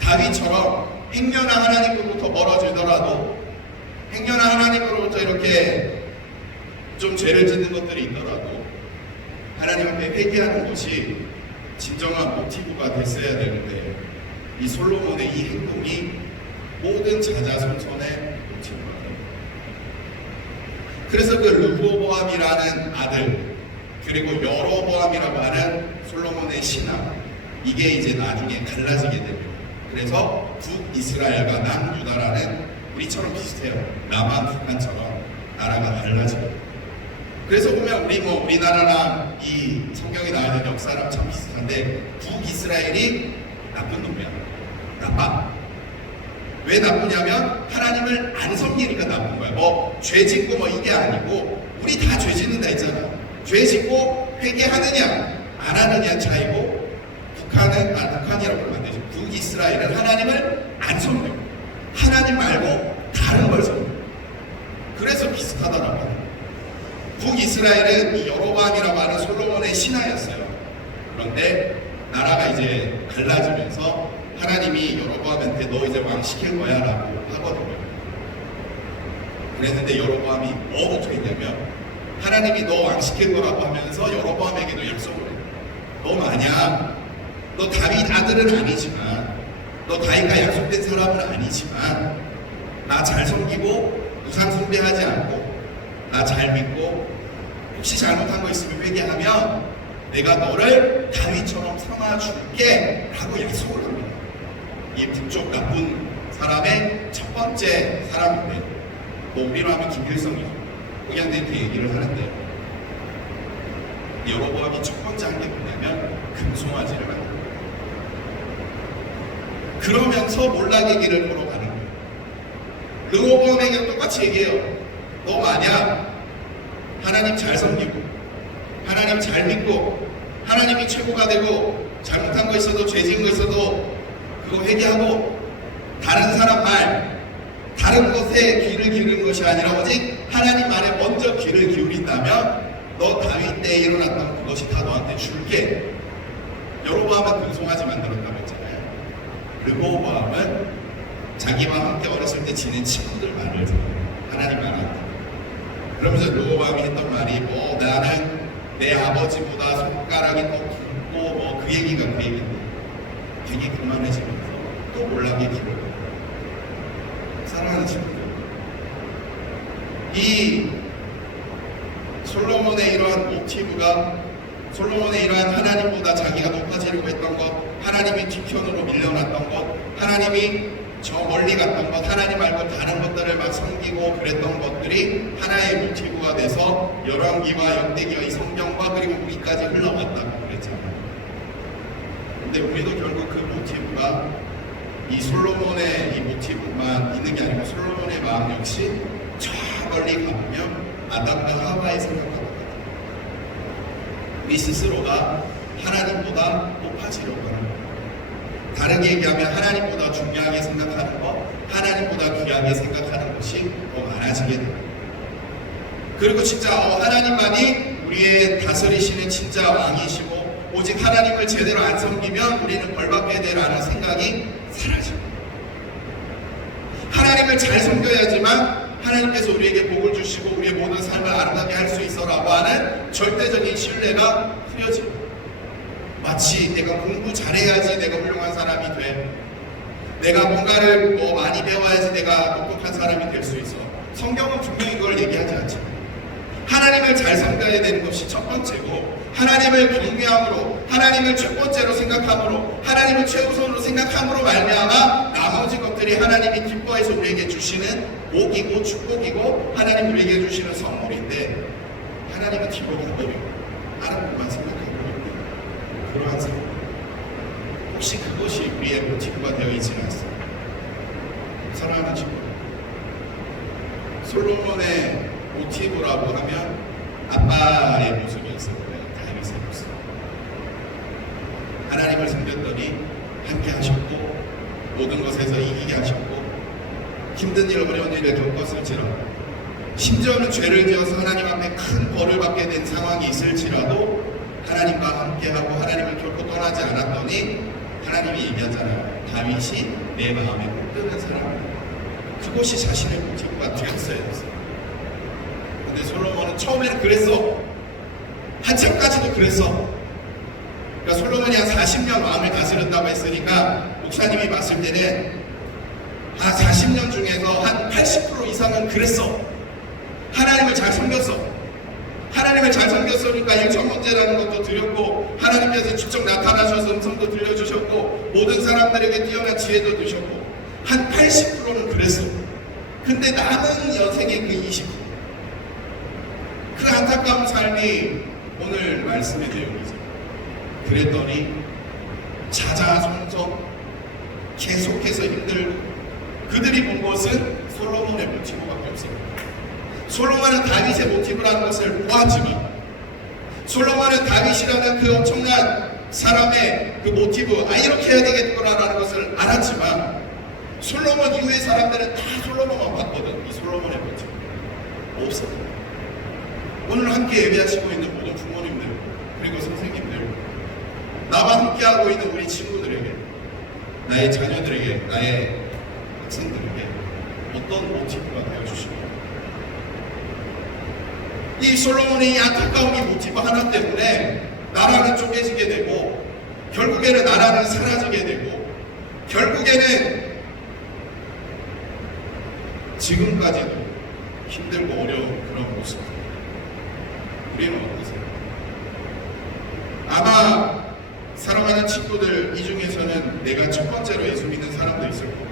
다윗처럼 행여나 하나님으로부터 멀어지더라도, 행여나 하나님으로부터 이렇게 좀 죄를 짓는 것들이 있더라도 하나님 앞에 회개하는 것이 진정한 모티브가 됐어야 되는데, 이 솔로몬의 이 행동이 모든 자자손손의 모티브가 됩니다. 그래서 그 르호보암이라는 아들, 그리고 여로보암이라고 하는 솔로몬의 신하, 이게 이제 나중에 갈라지게 됩니다. 그래서 북이스라엘과 남유다라는 우리처럼 비슷해요. 남한 북한처럼 나라가 달라져요. 그래서 보면 우리나라랑 이 성경에 나와 있는 역사랑 참 비슷한데 북이스라엘이 나쁜 놈이야. 나빠. 왜 나쁘냐면 하나님을 안 섬기니까 나쁜 거야. 뭐 죄 짓고 뭐 이게 아니고 우리 다 죄 짓는다 했잖아. 죄 짓고 회개하느냐 안 하느냐 차이고 북한이라고 하면 안 되죠. 북이스라엘은 하나님을 안 섬겨요. 하나님 말고 다른 걸 섬겨요. 그래서 비슷하다라고. 북이스라엘은 이 여로보암이라고 하는 솔로몬의 신하였어요. 그런데 나라가 이제 갈라지면서 하나님이 여로보암한테 너 이제 왕 시킬 거야 라고 하거든요. 그랬는데 여로보암이 뭐부터 했냐면 하나님이 너 왕 시킬 거라고 하면서 여로보암에게도 약속을 해요. 너 마냥 너 다윗 아들은 아니지만 너 다윗과 약속된 사람은 아니지만 나 잘 섬기고 우상 숭배하지 않고 나 잘 믿고 혹시 잘못한 거 있으면 회개하면 내가 너를 다윗처럼 삼아줄게 라고 약속을 합니다. 이 북쪽 나쁜 사람의 첫 번째 사람인데 뭐 우리로 하면 김일성이죠. 그냥한테 얘기를 하는데 여로보암이 첫 번째 한 게 뭐냐면 금송아지를 만든 거예요. 그러면서 몰락의 길을 걸어가는 거예요. 르호보암에게도 똑같이 얘기해요. 너 만약 하나님 잘 섬기고 하나님 잘 믿고 하나님이 최고가 되고 잘못한 거 있어도 죄 지은 거 있어도 그거 회개하고 다른 사람 말 다른 것에 귀를 기울이는 것이 아니라 오직 하나님 말에 먼저 귀를 기울인다면 너 다윗 때에 일어났던 그것이 다 너한테 줄게. 여로보암은 금송아지 만들었다고 했잖아요. 르호보암은 자기와 함께 어렸을 때 지낸 친구들 말을 들어요. 하나님 말한다. 그러면서 르호보암이 했던 말이 뭐 나는 내 아버지보다 손가락이 더 굵고 뭐 그 얘기가 그 얘기인데 되게 그만해지면서 또 몰락의 길을 사랑하는 친구들, 이 솔로몬의 이러한 모티브가 솔로몬의 이러한 하나님보다 자기가 높아지려고 했던 것, 하나님이 뒤편으로 밀려났던 것, 하나님이 저 멀리 갔던 것, 하나님 말고 다른 것들을 막 섬기고 그랬던 것들이 하나의 모티브가 돼서 열왕기와 역대기와 이 성경과 그리고 우리까지 흘러왔다고 그랬잖아요. 근데 우리도 결국 그 모티브가 이 솔로몬의 이 모티브만 있는 게 아니고 솔로몬의 마음 역시 저 멀리 가보면 아담과 하와의 생각하거든요. 우리 스스로가 하나님보다 높아지려고 하는 것, 다르게 얘기하면 하나님보다 중요하게 생각하는 것, 하나님보다 귀하게 생각하는 것이 더 많아지게 됩니다. 그리고 진짜 하나님만이 우리의 다스리시는 진짜 왕이시고 오직 하나님을 제대로 안 섬기면 우리는 벌받게 되라는 생각이 사라집니다. 하나님을 잘 섬겨야지만 하나님께서 우리에게 복을 주시고 우리의 모든 삶을 아름답게 할 수 있어라고 하는 절대적인 신뢰가 흐려집니다. 마치 내가 공부 잘해야지 내가 훌륭한 사람이 돼. 내가 뭔가를 많이 배워야지 내가 똑똑한 사람이 될 수 있어. 성경은 분명히 그걸 얘기하지 않죠. 하나님을 잘 섬겨야 되는 것이 첫 번째고, 하나님을 경외함으로, 하나님을 첫 번째로 생각함으로, 하나님을 최우선으로 생각함으로 말미암아 나머지 것들이 하나님이 기뻐해서 우리에게 주시는 복이고 축복이고 하나님 우리에게 주시는 선물인데, 하나님은 뒤로 가버리고 다른 것만 생각하고 있는 그러한 삶. 혹시 그것이 우리의 모티브가 되어 있지는 않습니다. 사랑하는 친구, 솔로몬의 모티브라고 하면 아빠의 모습이었을 거예요. 다윗의 모습. 하나님을 섬겼더니 함께 하셨고 모든 것에서 이기게 하셨고 힘든 일 어려운 일을 겪었을지라도 심지어는 죄를 지어서 하나님 앞에 큰 벌을 받게 된 상황이 있을지라도 하나님과 함께하고 하나님을 결코 떠나지 않았더니 하나님이 얘기하잖아요. 다윗이 내 마음에 꼭 드는 사람이다. 그것이 자신의 모티브가 되었어야 했어요. 근데 솔로몬은 처음에는 그랬어. 한참까지도 그랬어. 그러니까 솔로몬이 한 40년 왕을 다스렸다고 했으니까 목사님이 봤을 때는 40년 중에서 한 80% 이상은 그랬어. 하나님을 잘 섬겼어. 하나님을 잘 섬겼으니까 일천 문제라는 것도 드렸고, 하나님께서 직접 나타나셔서 음성도 들려주셨고, 모든 사람들에게 뛰어난 지혜도 주셨고, 한 80%는 그랬어. 근데 남은 여생의 그 20%, 그 안타까운 삶이 오늘 말씀의 내용이죠. 그랬더니 자자손손 계속해서 힘들고, 그들이 본 것은 솔로몬의 모티브밖에 없어요. 솔로몬은 다윗의 모티브라는 것을 보았지만, 솔로몬은 다윗이라는 그 엄청난 사람의 그 모티브, 이렇게 해야 되겠구나라는 것을 알았지만, 솔로몬 이후의 사람들은 다 솔로몬만 봤거든. 이 솔로몬의 모티브 없어. 오늘 함께 예배하시고 있는 모든 부모님들, 그리고 선생님들, 나와 함께하고 있는 우리 친구들에게, 나의 자녀들에게, 나의 학생들에게 어떤 모티브가 되어주십니까? 이 솔로몬의 이 안타까운 이 모티브 하나 때문에 나라는 쪼개지게 되고, 결국에는 나라는 사라지게 되고, 결국에는 지금까지도 힘들고 어려운 그런 모습. 우리는 어떠세요? 아마 사랑하는 친구들 이 중에서는 내가 첫 번째로 예수 믿는 사람도 있을 거고,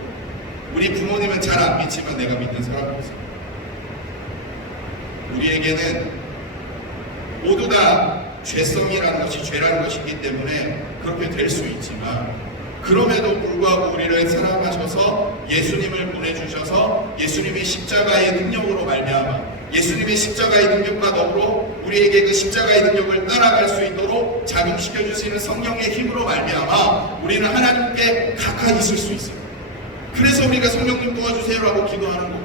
우리 부모님은 잘 안 믿지만 내가 믿는 사람도 있을 거고, 우리에게는 모두 다 죄성이라는 것이, 죄라는 것이기 때문에 그렇게 될 수 있지만, 그럼에도 불구하고 우리를 사랑하셔서 예수님을 보내주셔서 예수님의 십자가의 능력으로 말미암아, 예수님의 십자가의 능력과 더불어 우리에게 그 십자가의 능력을 따라갈 수 있도록 작용시켜 주시는 성령의 힘으로 말미암아 우리는 하나님께 가까이 있을 수 있어요. 그래서 우리가 성령님 도와주세요라고 기도하는 거고,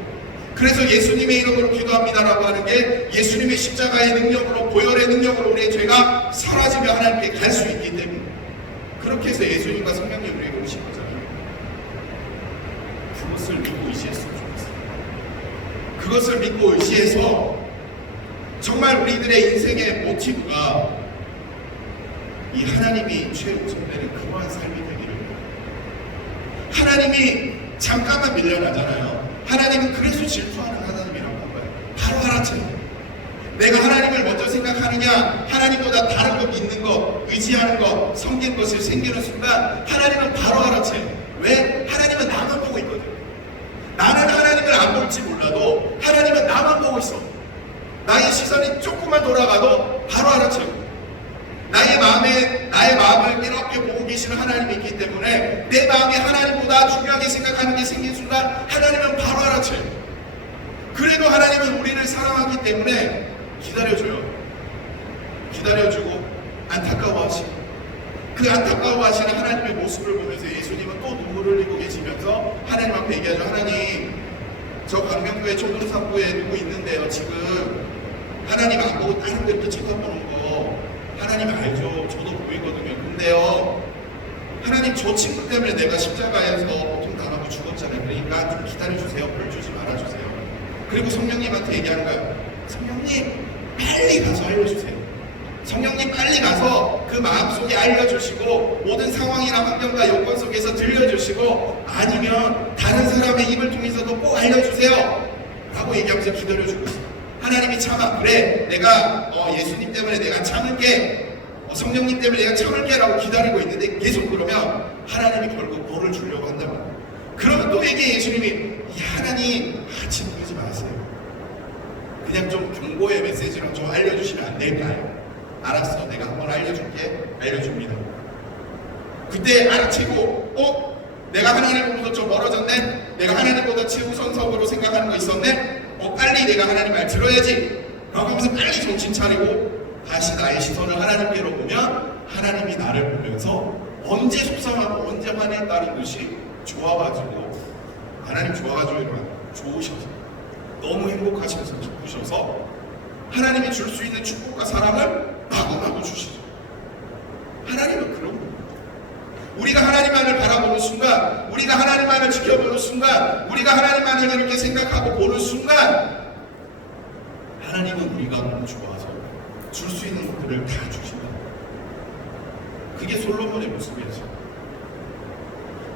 그래서 예수님의 이름으로 기도합니다라고 하는 게 예수님의 십자가의 능력으로, 보혈의 능력으로 우리의 죄가 사라지며 하나님께 갈 수 있기 때문에, 그렇게 해서 예수님과 성령님 우리에게 오신 거잖아요. 그것을 믿고 의지했으면 좋겠어요. 그것을 믿고 의지해서 정말 우리들의 인생의 모티브가 이 하나님이 최우선되는 그러한 삶이 되기를. 하나님이 잠깐만 밀려나잖아요. 하나님은 그래서 질투하는 하나님이라고 한 거예요. 바로 알아채요. 내가 하나님을 먼저 생각하느냐, 하나님보다 다른 거 믿는 거, 의지하는 거, 섬긴 것을 생기는 순간 하나님은 바로 알아채요. 왜? 하나님은 나만 보고 있거든. 나는 하나님을 안 볼지 몰라도 하나님은 나만 보고 있어. 나의 시선이 조금만 돌아가도 바로 알아채고, 나의 마음을 이렇게 보고 계시는 하나님이 있기 때문에 내 마음이 하나님보다 중요하게 생각하는 게 생긴 순간 하나님은 바로 알아채요. 그래도 하나님은 우리를 사랑하기 때문에 기다려줘요. 기다려주고 안타까워하시고, 그 안타까워하시는 하나님의 모습을 보면서 예수님은 또 눈물을 흘리고 계시면서 하나님 앞에 얘기하죠. 하나님, 저 강명구에 초등산부에 누구 있는데요. 지금 하나님 안 보고 다른 데 이렇게 쳐다보는 거 하나님 알죠. 저도 보이거든요. 근데요, 하나님 저 친구 때문에 내가 십자가에서 고통당하고 죽었잖아요. 그러니까 좀 기다려주세요. 벌 주지 말아주세요. 그리고 성령님한테 얘기하는 거예요. 성령님 빨리 가서 알려주세요. 성령님 빨리 가서 그 마음속에 알려주시고, 모든 상황이나 환경과 요건 속에서 들려주시고, 아니면 다른 사람의 입을 통해서도 꼭 알려주세요 라고 얘기하면서 기다려주고 있어요. 하나님이 참아. 그래, 내가 예수님 때문에 내가 참을게, 성령님 때문에 내가 참을게 라고 기다리고 있는데, 계속 그러면 하나님이 결국 벌을 주려고 한단 말이에요. 그러면 또 얘기해. 예수님이, 하나님 지금 그러지 마세요. 그냥 좀 경고의 메시지로 좀 알려주시면 안 될까요? 알았어, 내가 한번 알려줄게. 알려줍니다. 그때 알아채고, 내가 하나님으로부터 좀 멀어졌네? 내가 하나님보다 최우선석으로 생각하는 거 있었네? 빨리 내가 하나님 말 들어야지 라고 하면서 빨리 정신 차리고 다시 나의 시선을 하나님께로 보면, 하나님이 나를 보면서 언제 속상하고 언제 화냈다는 듯이 좋아가지고, 하나님 좋아가지고 좋으셔서, 너무 행복하셔서 좋으셔서 하나님이 줄 수 있는 축복과 사랑을 마구마구 주시죠. 하나님은 그런 거예요. 우리가 하나님만을 바라보는 순간, 우리가 하나님만을 지켜보는 순간, 우리가 하나님만을 이렇게 생각하고 보는 순간, 하나님은 우리가 너무 좋아서 줄 수 있는 것들을 다 주신다. 그게 솔로몬의 모습이었죠.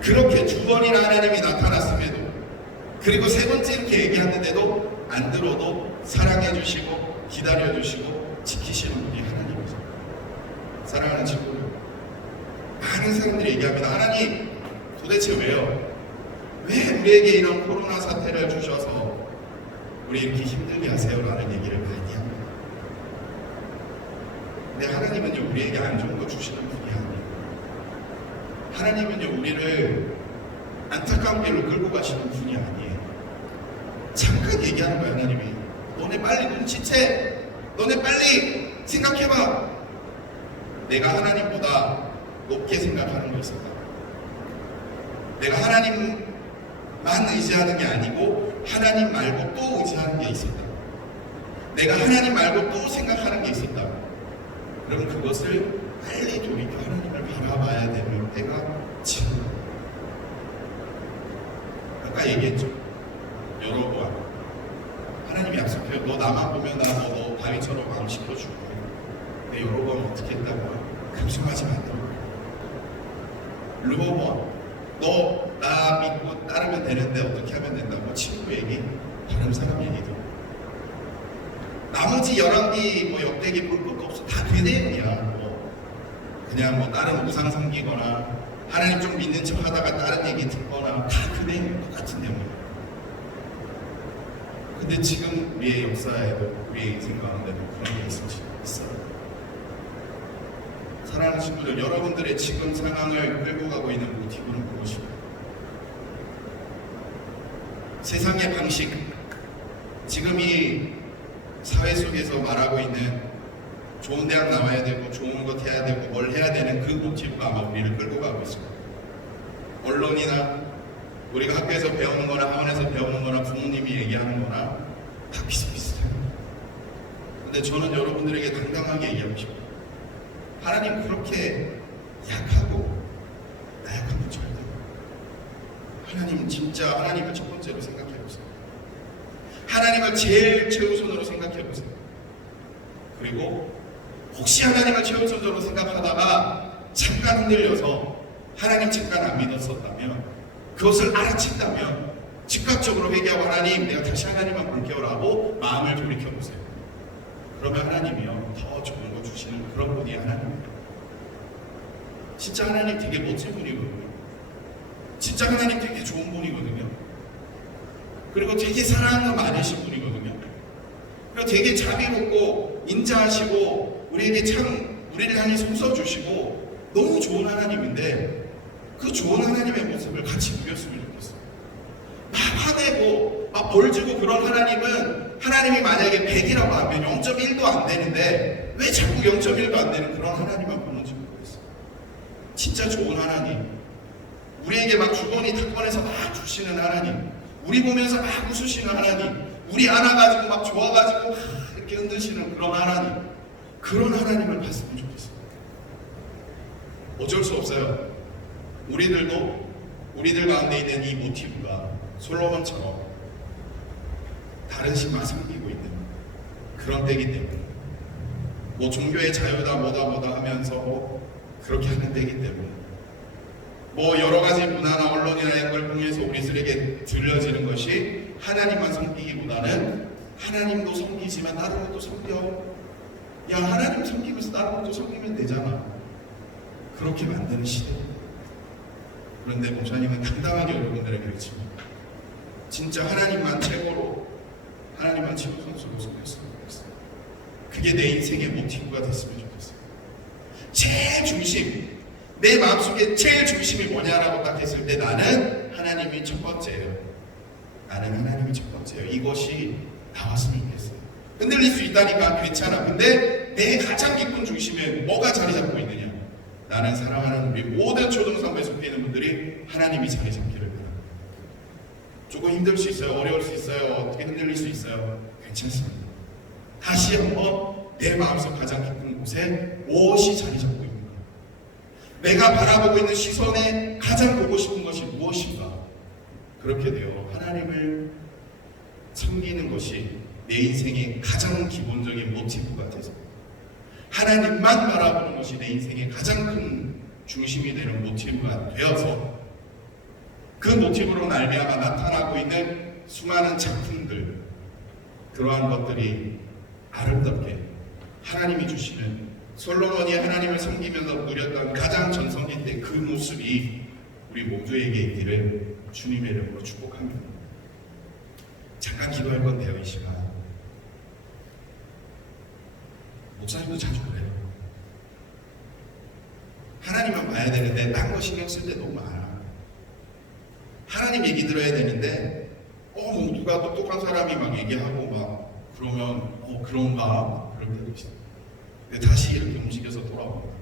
그렇게 두 번이나 하나님이 나타났음에도, 그리고 세 번째 이렇게 얘기하는데도 안 들어도 사랑해 주시고 기다려 주시고 지키시는 분이 하나님이죠. 사랑하는 친구들, 많은 사람들이 얘기합니다. 하나님 도대체 왜요? 왜 우리에게 이런 코로나 사태를 주셔서 우리 이렇게 힘들게 하세요라는 얘기를 많이 합니다. 근데 하나님은요, 우리에게 안 좋은 거 주시는 분이 아니에요. 하나님은요, 우리를 안타까운 길로 끌고 가시는 분이 아니에요. 잠깐 얘기하는 거예요. 하나님이 너네 빨리 눈치채, 너네 빨리 생각해봐. 내가 하나님보다 높게 생각하는 거 있었다. 내가 하나님만 의지하는 게 아니고 하나님 말고 또 의지하는 게 있었다. 내가 하나님 말고 또 생각하는 게 있었다. 그럼 그것을 빨리 돌이켜 하나님을 바라봐야 되는 때가 지금. 아까 얘기했죠. 여러 번 하나님이 약속해요. 너 나만 보면 너 다윗처럼 마음 시켜줄 거야. 근데 여러 번 어떻게 했다고요? 금송하지 말라고. 르호보암, 너 나 믿고 따르면 되는데 어떻게 하면 된다고? 친구 얘기, 다른 사람 얘기도. 나머지 열왕기 뭐 역대기 볼 것도 없어. 다 그 내용이야. 그냥 뭐 다른 우상 섬기거나 하나님 좀 믿는 척 하다가 다른 얘기 듣거나 다 그 내용, 똑같은 내용이야. 근데 지금 우리의 역사에도 우리의 인생 가운데도 그런 게 있어요. 사랑하는 친구들, 여러분들의 지금 상황을 끌고 가고 있는 모티브는 무엇일까요? 세상의 방식, 지금 이 사회 속에서 말하고 있는 좋은 대학 나와야 되고 좋은 것 해야 되고 뭘 해야 되는 그 모티브가 아마 우리를 끌고 가고 있습니다. 언론이나 우리가 학교에서 배우는 거나 학원에서 배우는 거나 부모님이 얘기하는 거나 다 비슷비슷해요. 근데 저는 여러분들에게 당당하게 얘기하고 싶어요. 하나님 그렇게 약하고 나약한 분 절대. 하나님은 진짜 하나님을 첫 번째로 생각해보세요. 하나님을 제일 최우선으로 생각해보세요. 그리고 혹시 하나님을 최우선으로 생각하다가 잠깐 흔들려서 하나님 잠깐 안 믿었었다면, 그것을 알아챈다면 즉각적으로 회개하고 하나님 내가 다시 하나님만 볼게요라고 마음을 돌이켜보세요. 그러면 하나님이요 더 좋은 거 주시는 그런 분이 하나님입니다. 진짜 하나님 되게 멋진 분이거든요. 진짜 하나님 되게 좋은 분이거든요. 그리고 되게 사랑이 많으신 분이거든요. 그리고 되게 자비롭고 인자하시고 우리에게 참 우리를 향해서 웃어주시고 너무 좋은 하나님인데, 그 좋은 하나님의 모습을 같이 누렸으면 좋겠어요. 막 화내고 막 벌주고 그런 하나님은, 하나님이 만약에 100이라고 하면 0.1도 안 되는데 왜 자꾸 0.1도 안 되는 그런 하나님만 보는지 모르겠어요. 진짜 좋은 하나님, 우리에게 막 주거니 탁건해서 막 주시는 하나님, 우리 보면서 막 웃으시는 하나님, 우리 안아가지고 막 좋아가지고 막 이렇게 흔드시는 그런 하나님, 그런 하나님을 봤으면 좋겠어요. 어쩔 수 없어요. 우리들 가운데 있는 이 모티브가 솔로몬처럼 다른 신만 섬기고 있는 그런 때이기 때문에, 뭐 종교의 자유다 뭐다 하면서 그렇게 하는 때이기 때문에, 뭐 여러 가지 문화나 언론이나 이런 걸 통해서 우리들에게 들려지는 것이 하나님만 섬기기보다는 하나님도 섬기지만 다른 것도 섬겨. 야, 하나님 섬기면서 다른 것도 섬기면 되잖아. 그렇게 만드는 시대입니다. 그런데 목사님은 당당하게 여러분들에게 외칩니다. 진짜 하나님만 최고로, 하나님만 최우선으로 섬겼으면 좋겠어요. 그게 내 인생의 모티브가 됐으면 좋겠어요. 제일 중심, 내 마음속에 제일 중심이 뭐냐라고 딱 했을 때 나는 하나님이 첫 번째예요. 나는 하나님이 첫 번째예요. 이것이 나왔으면 좋겠어요. 흔들릴 수 있다니까 괜찮아. 근데 내 가장 깊은 중심에 뭐가 자리 잡고 있느냐? 나는 사랑하는 우리 모든 초등성부에 속해 있는 분들이 하나님이 자리 잡기를 바랍니다. 조금 힘들 수 있어요. 어려울 수 있어요. 어떻게 흔들릴 수 있어요. 괜찮습니다. 다시 한번 내 마음속 가장 깊은 곳에 무엇이 자리 잡고 있는가? 내가 바라보고 있는 시선에 가장 보고 싶은 것이 무엇인가? 그렇게 되어 하나님을 섬기는 것이 내 인생의 가장 기본적인 모티브가 돼서, 하나님만 바라보는 것이 내 인생의 가장 큰 중심이 되는 모티브가 되어서, 그 모티브로 말미암아 나타나고 있는 수많은 작품들, 그러한 것들이 아름답게 하나님이 주시는 솔로몬이 하나님을 섬기면서 누렸던 가장 전성기 때 그 모습이 우리 모두에게 있기를 주님의 이름으로 축복합니다. 잠깐 기도할 건데요, 이 시간. 목사님도 자주 그래요. 하나님만 봐야 되는데 딴 거 신경 쓸 때 너무 많아. 하나님 얘기 들어야 되는데 뭐 누가 똑똑한 사람이 막 얘기하고 막 그러면 그런가 그럴 때도 있어요. 근데 다시 이렇게 움직여서 돌아옵니다.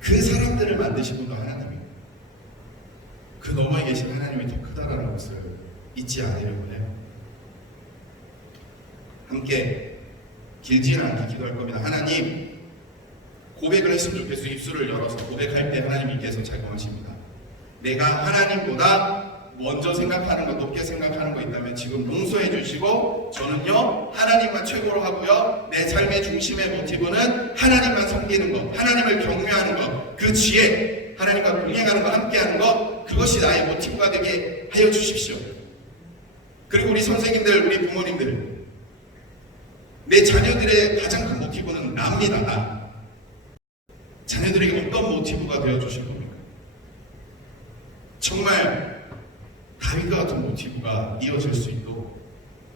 그 사람들을 만드신 분도 하나님이에요. 그 너머에 계신 하나님이 더 크다라는 것을 잊지 않으려고 해요. 함께 길지는 않게 기도할 겁니다. 하나님, 고백을 했으면 좋겠어요. 입술을 열어서 고백할 때 하나님께서 작용하십니다. 내가 하나님보다 먼저 생각하는 것, 높게 생각하는 거 있다면 지금 용서해 주시고, 저는요 하나님만 최고로 하고요, 내 삶의 중심의 모티브는 하나님만 섬기는 것, 하나님을 경외하는 것, 그 지혜, 하나님과 동행하는 것, 함께하는 것, 그것이 나의 모티브가 되게 하여 주십시오. 그리고 우리 선생님들, 우리 부모님들, 내 자녀들의 가장 큰 모티브는 나입니다. 나. 자녀들에게 어떤 모티브가 되어 주실 겁니까? 정말 다윗과 같은 모티브가 이어질 수 있도록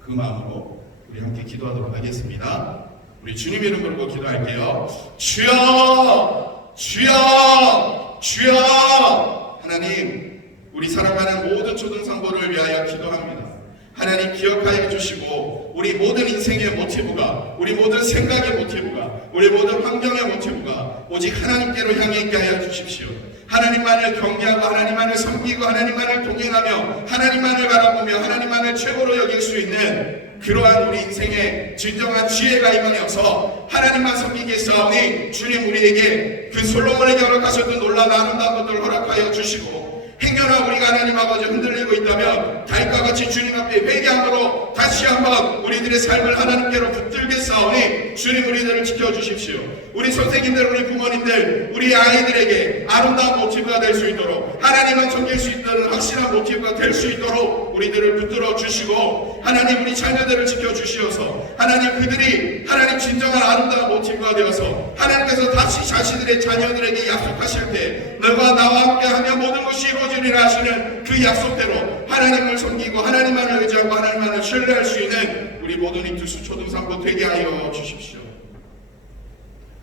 그 마음으로 우리 함께 기도하도록 하겠습니다. 우리 주님 이름 부르고 기도할게요. 주여! 주여! 주여! 하나님, 우리 사랑하는 모든 초등상보를 위하여 기도합니다. 하나님 기억하여 주시고, 우리 모든 인생의 모티브가, 우리 모든 생각의 모티브가, 우리 모든 환경의 모티브가 오직 하나님께로 향해 있게 하여 주십시오. 하나님만을 경외하고 하나님만을 섬기고 하나님만을 동행하며 하나님만을 바라보며 하나님만을 최고로 여길 수 있는 그러한 우리 인생의 진정한 지혜가 임하여서 하나님만 섬기게 싸우니 주님 우리에게 그 솔로몬에게 허락하셨던 놀라운 아름다운 것들을 허락하여 주시고, 행여나 우리가 하나님 아버지 흔들리고 있다면 다윗과 같이 주님 앞에 회개함으로 다시 한번 우리들의 삶을 하나님께로 붙들게 싸우니 주님 우리들을 지켜주십시오. 우리 선생님들, 우리 부모님들, 우리 아이들에게 아름다운 모티브가 될 수 있도록, 하나님만 섬길 수 있다는 확실한 모티브가 될 수 있도록 우리들을 붙들어 주시고, 하나님 우리 자녀들을 지켜주시어서 하나님 그들이 하나님 진정한 아름다운 모티브가 되어서 하나님께서 다시 자신들의 자녀들에게 약속하실 때 너가 나와 함께하면 모든 것이 이루어지리라 하시는 그 약속대로 하나님을 섬기고 하나님만을 의지하고 하나님만을 신뢰할 수 있는 우리 모든 이투스 초등상부 되게 하여 주십시오.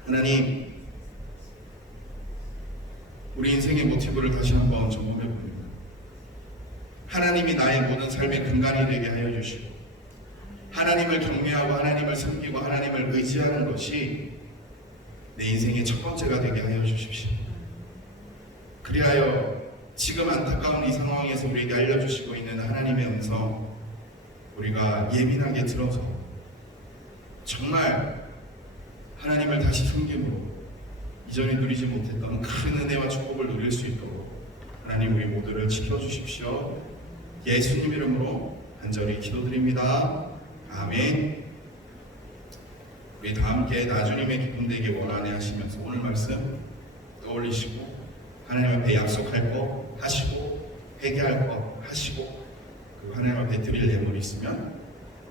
하나님, 우리 인생의 모티브를 다시 한번 점검해 봅니다. 하나님이 나의 모든 삶의 근간이 되게 하여 주시고, 하나님을 경외하고 하나님을 섬기고 하나님을 의지하는 것이 내 인생의 첫 번째가 되게 하여 주십시오. 그리하여 지금 안타까운 이 상황에서 우리에게 알려주시고 있는 하나님의 음성, 우리가 예민하게 들어서 정말 하나님을 다시 섬김으로 이전에 누리지 못했던 큰 은혜와 축복을 누릴 수 있도록 하나님 우리 모두를 지켜주십시오. 예수님 이름으로 간절히 기도드립니다. 아멘. 우리 다 함께 나주님의 기쁨 되기 원하네 하시면서 오늘 말씀 떠올리시고 하나님 앞에 약속할 거 하시고 회개할 거 하시고, 그 하나님 앞에 드릴 예물이 있으면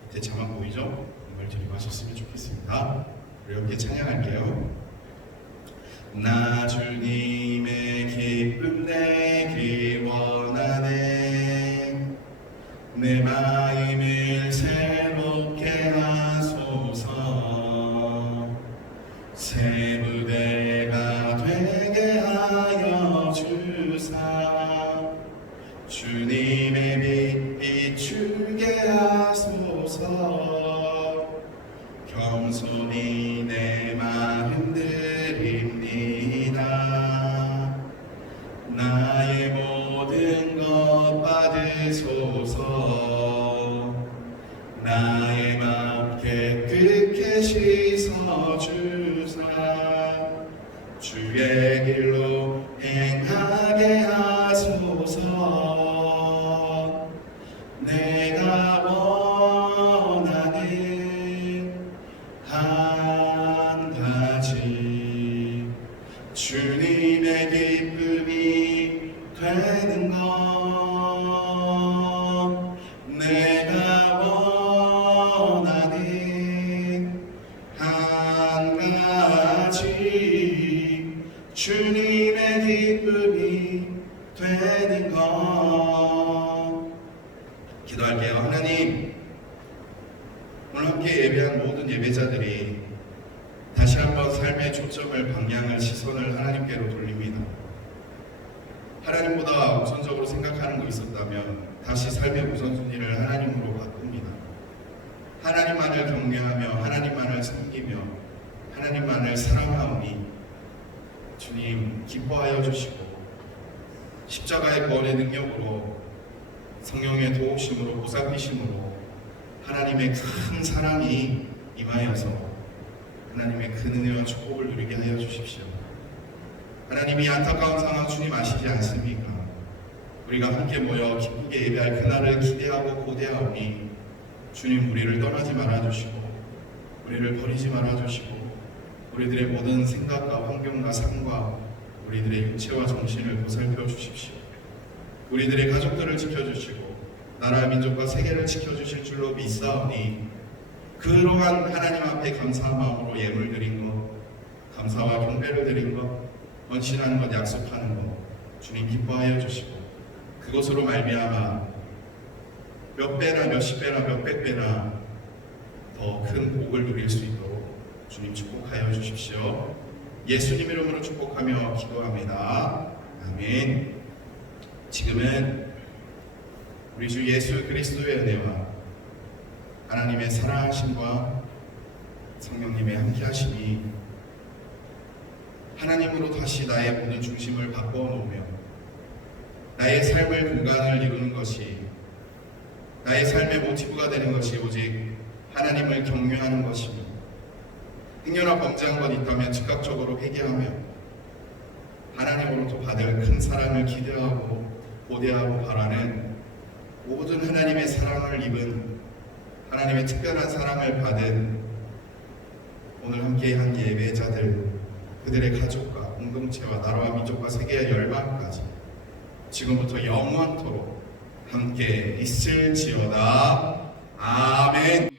밑에 자막 보이죠? 예물 드리고 하셨으면 좋겠습니다. 우리 함께 찬양할게요. 나 주님의 기쁨 내기 원하네, 내 마음을 새롭게 하소서, 새 무대가 되게 하여 주사, 주님의 빛 비추게 하소서, 겸손히 내 마음 드립니다. 나의 모든 것 받으소서, 나의 마음 깨끗게 씻어주사, 주의 길로 행하게 하소서, 내가 원하는 한 가지 주님의 기쁨이 되는 것, 내가 원하는 한 주님의 기쁨이 되는 것. 기도할게요. 하나님, 오늘 함께 예배한 모든 예배자들이 다시 한번 삶의 초점을, 방향을, 시선을 하나님께로 돌립니다. 하나님보다 우선적으로 생각하는 거 있었다면 다시 삶의 우선순위를 하나님으로 바꿉니다. 하나님만을 경외하며 하나님만을 섬기며 하나님만을 사랑하오니 주님 기뻐하여 주시고 십자가의 구원의 능력으로 성령의 도우심으로 보살피심으로 하나님의 큰 사랑이 임하여서 하나님의 큰 은혜와 축복을 누리게 하여 주십시오. 하나님이 안타까운 상황 주님 아시지 않습니까? 우리가 함께 모여 기쁘게 예배할 그날을 기대하고 고대하오니 주님 우리를 떠나지 말아주시고 우리를 버리지 말아주시고 우리들의 모든 생각과 환경과 삶과 우리들의 육체와 정신을 보살펴 주십시오. 우리들의 가족들을 지켜주시고 나라 민족과 세계를 지켜주실 줄로 믿사오니 그러한 하나님 앞에 감사한 마음으로 예물 드린 것, 감사와 경배를 드린 것, 헌신하는 것, 약속하는 것 주님 기뻐하여 주시고 그것으로 말미암아 몇 배나 몇십 배나 몇백 배나 더 큰 복을 누릴 수 있도록 주님 축복하여 주십시오. 예수님 이름으로 축복하며 기도합니다. 아멘. 지금은 우리 주 예수 그리스도의 은혜와 하나님의 사랑하심과 성령님의 함께하심이 하나님으로 다시 나의 모든 중심을 바꾸어 놓으며 나의 삶의 공간을 이루는 것이 나의 삶의 모티브가 되는 것이 오직 하나님을 경외하는 것이며 행여나 범죄한 것 있다면 즉각적으로 회개하며 하나님으로부터 받을 큰 사랑을 기대하고 고대하고 바라는 모든 하나님의 사랑을 입은 하나님의 특별한 사랑을 받은 오늘 함께한 예배자들 그들의 가족과 공동체와 나라와 민족과 세계의 열방까지 지금부터 영원토록 함께 있을지어다. 아멘.